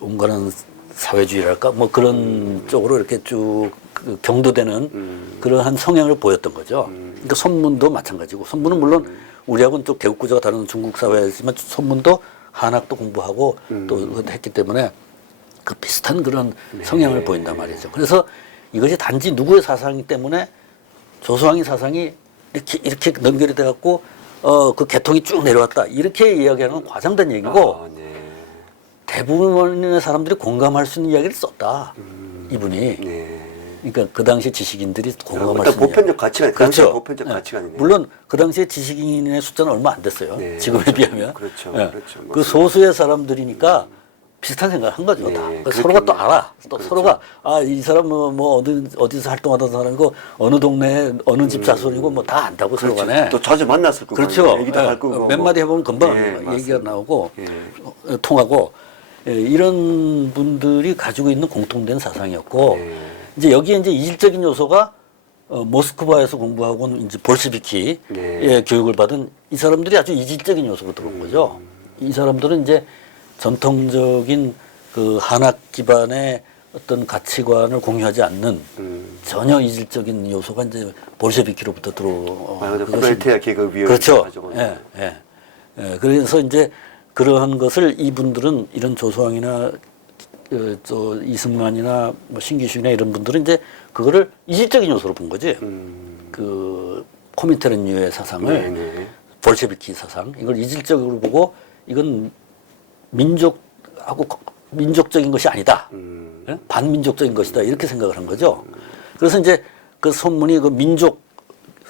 온건한 사회주의랄까 뭐 그런 쪽으로 이렇게 쭉 경도되는 그러한 성향을 보였던 거죠. 그러니까 선문도 마찬가지고 선문은 물론 우리하고는 또 계급 구조가 다른 중국 사회지만 선문도 한학도 공부하고 또 했기 때문에 그 비슷한 그런 성향을 보인단 말이죠. 그래서 이것이 단지 누구의 사상이기 때문에 조서왕의 사상이 이렇게 연결이 돼갖고 그 계통이 쭉 내려왔다 이렇게 이야기하는 건 과장된 얘기고 대부분의 사람들이 공감할 수 있는 이야기를 썼다 이분이. 그러니까 그 당시 지식인들이 공감할 수 있는 보편적 가치가 그렇죠. 보편적 가치관이네요. 물론 그 당시에 지식인의 숫자는 얼마 안 됐어요. 지금에 비하면. 그렇죠. 그 소수의 사람들이니까 비슷한 생각을 한 거죠. 다. 서로가 또 알아. 또 서로가 이 사람 뭐 어디서 활동하던 사람이고 어느 동네에 어느 집 자손이고 뭐 다 안다고 서로 간에. 또 자주 만났을 거고. 그렇죠. 얘기도 할 거고. 몇 마디 해보면 금방 얘기가 나오고 통하고 이런 분들이 가지고 있는 공통된 사상이었고 이제 여기에 이제 이질적인 요소가 모스크바에서 공부하고 이제 볼시비키의 교육을 받은 이 사람들이 아주 이질적인 요소가 들어온 거죠. 이 사람들은 이제 전통적인 그 한학 기반의 어떤 가치관을 공유하지 않는 전혀 이질적인 요소가 이제 볼셰비키로부터 브랄테아 계급이 그렇죠. 예, 예. 예, 그래서 이제 그러한 것을 이분들은 이런 조소왕이나 또 이승만이나 뭐 신기슈나 이런 분들은 이제 그거를 이질적인 요소로 본 거지. 그 코민테른유의 사상을 네네. 볼셰비키 사상 이걸 이질적으로 보고 이건 민족하고 민족적인 것이 아니다. 예? 반민족적인 것이다. 이렇게 생각을 한 거죠. 그래서 이제 그 손문이 그 민족,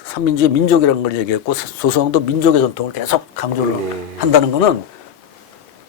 삼민주의 민족이라는 걸 얘기했고 조소왕도 민족의 전통을 계속 강조를 한다는 거는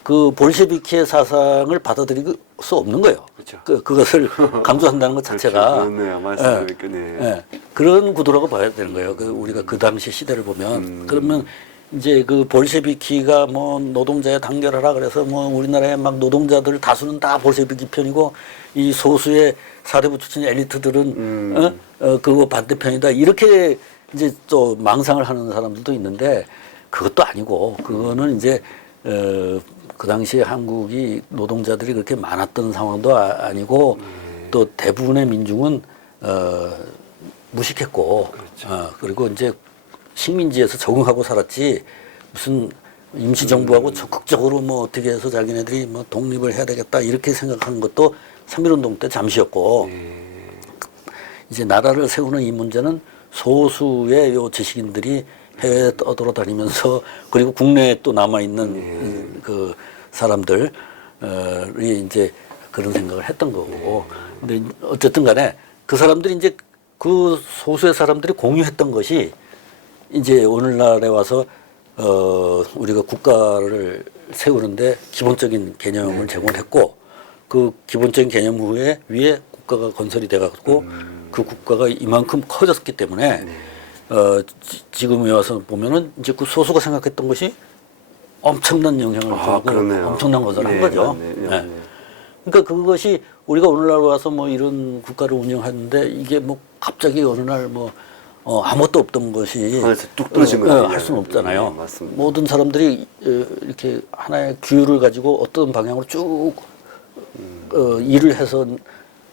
그 볼셰비키의 사상을 받아들일 수 없는 거예요. 그렇죠. 그것을 강조한다는 것 자체가 그렇네요. 말씀드리니까 그런 구도라고 봐야 되는 거예요. 우리가 그 당시 시대를 보면 그러면 이제 그 볼셰비키가 뭐 노동자의 단결하라 그래서 뭐 우리나라의 막 노동자들 다수는 다 볼셰비키 편이고 이 소수의 사대부 출신 엘리트들은 그거 반대편이다 이렇게 이제 또 망상을 하는 사람들도 있는데 그것도 아니고 그거는 이제 그 당시에 한국이 노동자들이 그렇게 많았던 상황도 아니고 또 대부분의 민중은 무식했고 그리고 이제 식민지에서 적응하고 살았지 무슨 임시정부하고 적극적으로 뭐 어떻게 해서 자기네들이 뭐 독립을 해야 되겠다 이렇게 생각하는 것도 3.1운동 때 잠시였고 이제 나라를 세우는 이 문제는 소수의 요 지식인들이 해외에 떠돌아다니면서 그리고 국내에 또 남아있는 그 사람들이 이제 그런 생각을 했던 거고 근데 어쨌든 간에 그 사람들이 이제 그 소수의 사람들이 공유했던 것이 이제 오늘날에 와서 우리가 국가를 세우는데 기본적인 개념을 제공했고 그 기본적인 개념 후에 위에 국가가 건설이 돼갖고 그 국가가 이만큼 커졌기 때문에 지금에 와서 보면은 이제 그 소수가 생각했던 것이 엄청난 영향을 주고 엄청난 것을 한 거죠. 네. 그러니까 그것이 우리가 오늘날 와서 뭐 이런 국가를 운영하는데 이게 뭐 갑자기 어느 날 뭐 아무것도 없던 것이 뚝 떨어진 거예요. 할 수는 없잖아요. 네, 맞습니다. 모든 사람들이 이렇게 하나의 규율을 가지고 어떤 방향으로 쭉 일을 해서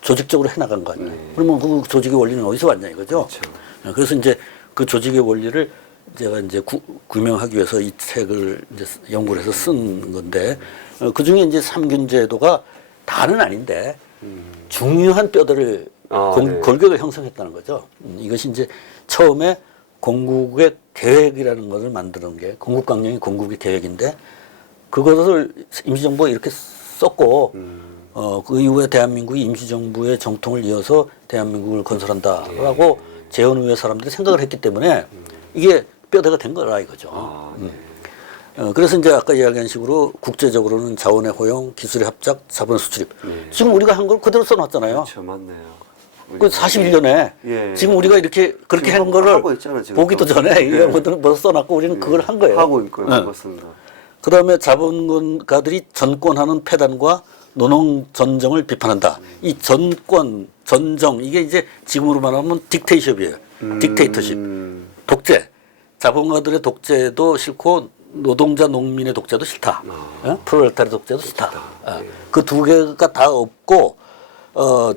조직적으로 해나간 거 아니에요. 그러면 그 조직의 원리는 어디서 왔냐 이거죠. 그렇죠. 그래서 이제 그 조직의 원리를 제가 이제 규명하기 위해서 이 책을 이제 연구를 해서 쓴 건데 그 중에 이제 삼균제도가 다는 아닌데 중요한 뼈대를 골격을 형성했다는 거죠. 이것이 이제 처음에 건국의 계획이라는 것을 만드는 게 건국강령이 건국의 계획인데 그것을 임시정부가 이렇게 썼고 그 이후에 대한민국이 임시정부의 정통을 이어서 대한민국을 건설한다라고 재헌 후에 사람들이 생각을 했기 때문에 이게 뼈대가 된 거라 이거죠. 그래서 이제 아까 이야기한 식으로 국제적으로는 자원의 호용, 기술의 합작, 자본 수출입. 지금 우리가 한 걸 그대로 써놨잖아요. 그렇죠, 맞네요. 그 41년에 지금 우리가 이렇게 그렇게 한 거를 보기도 전에 이런 것들은 벌써 써놨고 우리는 그걸 한 거예요. 하고 있고요. 맞습니다. 그 다음에 자본가들이 전권하는 폐단과 노동 전정을 비판한다. 이 전권, 전정 이게 이제 지금으로 말하면 딕테이션이에요. 딕테이터십, 독재. 자본가들의 독재도 싫고 노동자 농민의 독재도 싫다. 프롤레타르 독재도 싫다. 그 두 개가 다 없고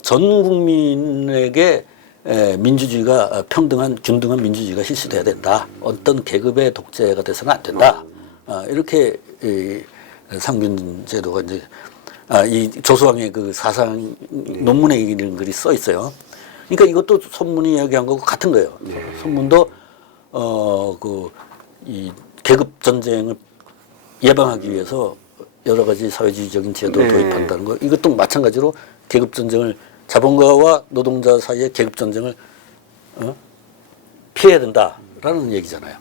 전 국민에게 민주주의가 평등한 균등한 민주주의가 실시돼야 된다. 어떤 계급의 독재가 돼서는 안 된다. 이렇게 삼균제도가 이제 이 조소왕의 그 사상 논문에 이런 글이 써 있어요. 그러니까 이것도 손문이 이야기한 거고 같은 거예요. 손문도 그 이 계급 전쟁을 예방하기 위해서 여러 가지 사회주의적인 제도를 도입한다는 거. 이것도 마찬가지로 계급 전쟁을 자본가와 노동자 사이의 계급 전쟁을 피해야 된다라는 얘기잖아요.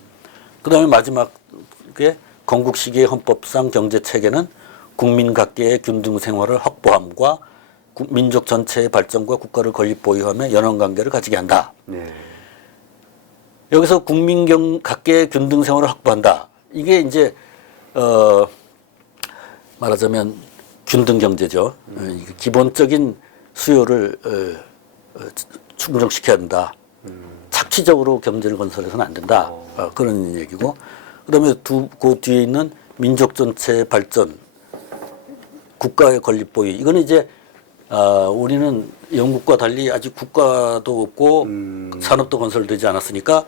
그다음에 마지막에 건국 시기의 헌법상 경제 체계는 국민 각계의 균등 생활을 확보함과 민족 전체의 발전과 국가를 건립 보유하며 연원 관계를 가지게 한다. 여기서 국민 각계의 균등 생활을 확보한다. 이게 이제 말하자면 균등 경제죠. 기본적인 수요를 충족시켜야 된다. 착취적으로 경제를 건설해서는 안 된다. 그런 얘기고. 그다음에 그 뒤에 있는 민족 전체의 발전, 국가의 건립 보유. 이거는 이제 우리는 영국과 달리 아직 국가도 없고 산업도 건설되지 않았으니까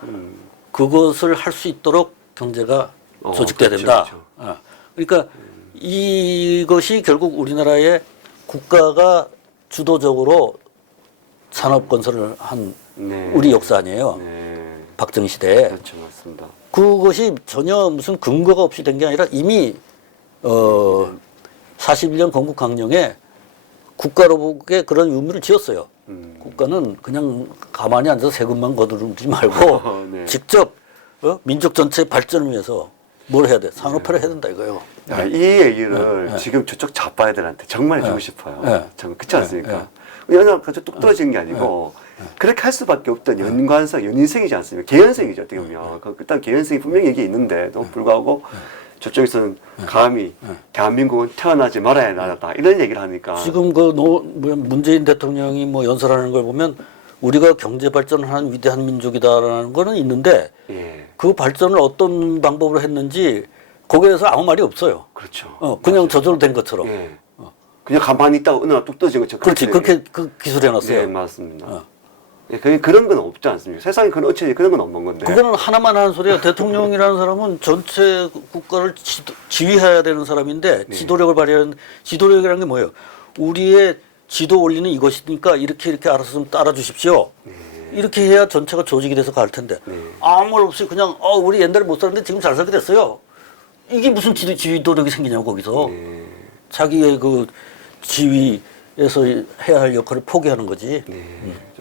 그것을 할 수 있도록 경제가 조직돼야 그렇죠, 된다. 그렇죠. 그러니까 이것이 결국 우리나라의 국가가 주도적으로 산업 건설을 한 네. 우리 역사 아니에요. 네. 박정희 시대에. 그렇죠, 맞습니다. 그것이 전혀 무슨 근거가 없이 된 게 아니라 이미 41년 건국강령에 국가로부에 그런 의무를 지었어요. 국가는 그냥 가만히 앉아서 세금만 거두지 말고 네. 직접 민족 전체 발전을 위해서 뭘 해야 돼? 산업화를 해야 된다 이거예요. 야, 이 얘기를 지금 저쪽 좌파 애들한테 정말 해주고 싶어요. 네. 정말 그렇지 않습니까? 왜냐하면 그저 뚝 떨어지는 게 아니고 그렇게 할 수밖에 없던 연관성, 연인성이지 않습니까? 개연성이죠, 어떻게 보면. 일단 개연성이 분명히 여기 있는데 또 불구하고 저쪽에서는 감히 대한민국은 태어나지 말아야 나라다 이런 얘기를 하니까 지금 문재인 대통령이 뭐 연설하는 걸 보면 우리가 경제 발전을 하는 위대한 민족이다라는 거는 있는데 예, 그 발전을 어떤 방법으로 했는지 거기에 대해서 아무 말이 없어요. 그렇죠. 그냥 저절로 된 것처럼. 예. 그냥 가만히 있다가 어느 날 뚝 떨어진 것처럼. 그렇지. 그렇게 그 기술해 놨어요. 네, 맞습니다. 예, 그런 건 없지 않습니까? 세상에 그런 어찌 그런 건 없는 건데. 그거는 하나만 하는 소리야. 대통령이라는 사람은 전체 국가를 지휘해야 되는 사람인데 지도력을 발휘하는 지도력이라는 게 뭐예요? 우리의 지도 원리는 이것이니까 이렇게 알아서 좀 따라 주십시오. 이렇게 해야 전체가 조직이 돼서 갈 텐데 아무 말 없이 그냥 우리 옛날에 못 살았는데 지금 잘 살게 됐어요. 이게 무슨 지도력이 생기냐고 거기서. 자기의 그 지위에서 해야 할 역할을 포기하는 거지.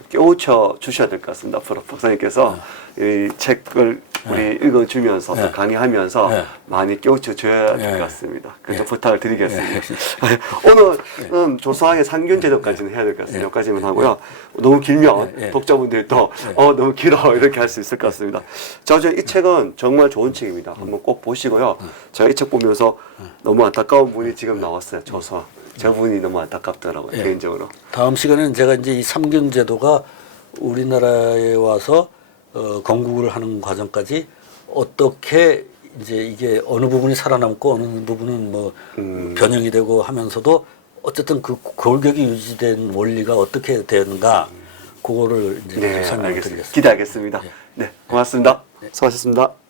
깨우쳐 주셔야 될 것 같습니다. 앞으로 박사님께서 이 책을 우리 읽어주면서 또 강의하면서 많이 깨우쳐 줘야 될 것 같습니다. 그래서 부탁을 드리겠습니다. 오늘은 조사의 상균 제도까지는 해야 될 것 같습니다. 여기까지만 하고요. 너무 길면 독자분들도 너무 길어 이렇게 할 수 있을 것 같습니다. 자, 이 책은 정말 좋은 책입니다. 한번 꼭 보시고요. 제가 이 책 보면서 너무 안타까운 분이 지금 나왔어요. 조사. 저분이 너무 안타깝더라고요. 개인적으로. 다음 시간에는 제가 이제 이 삼균 제도가 우리나라에 와서 건국을 하는 과정까지 어떻게 이제 이게 어느 부분이 살아남고 어느 부분은 뭐 변형이 되고 하면서도 어쨌든 그 골격이 유지된 원리가 어떻게 되는가 그거를 이제 설명을 드리겠습니다. 기대하겠습니다. 네, 고맙습니다. 수고하셨습니다.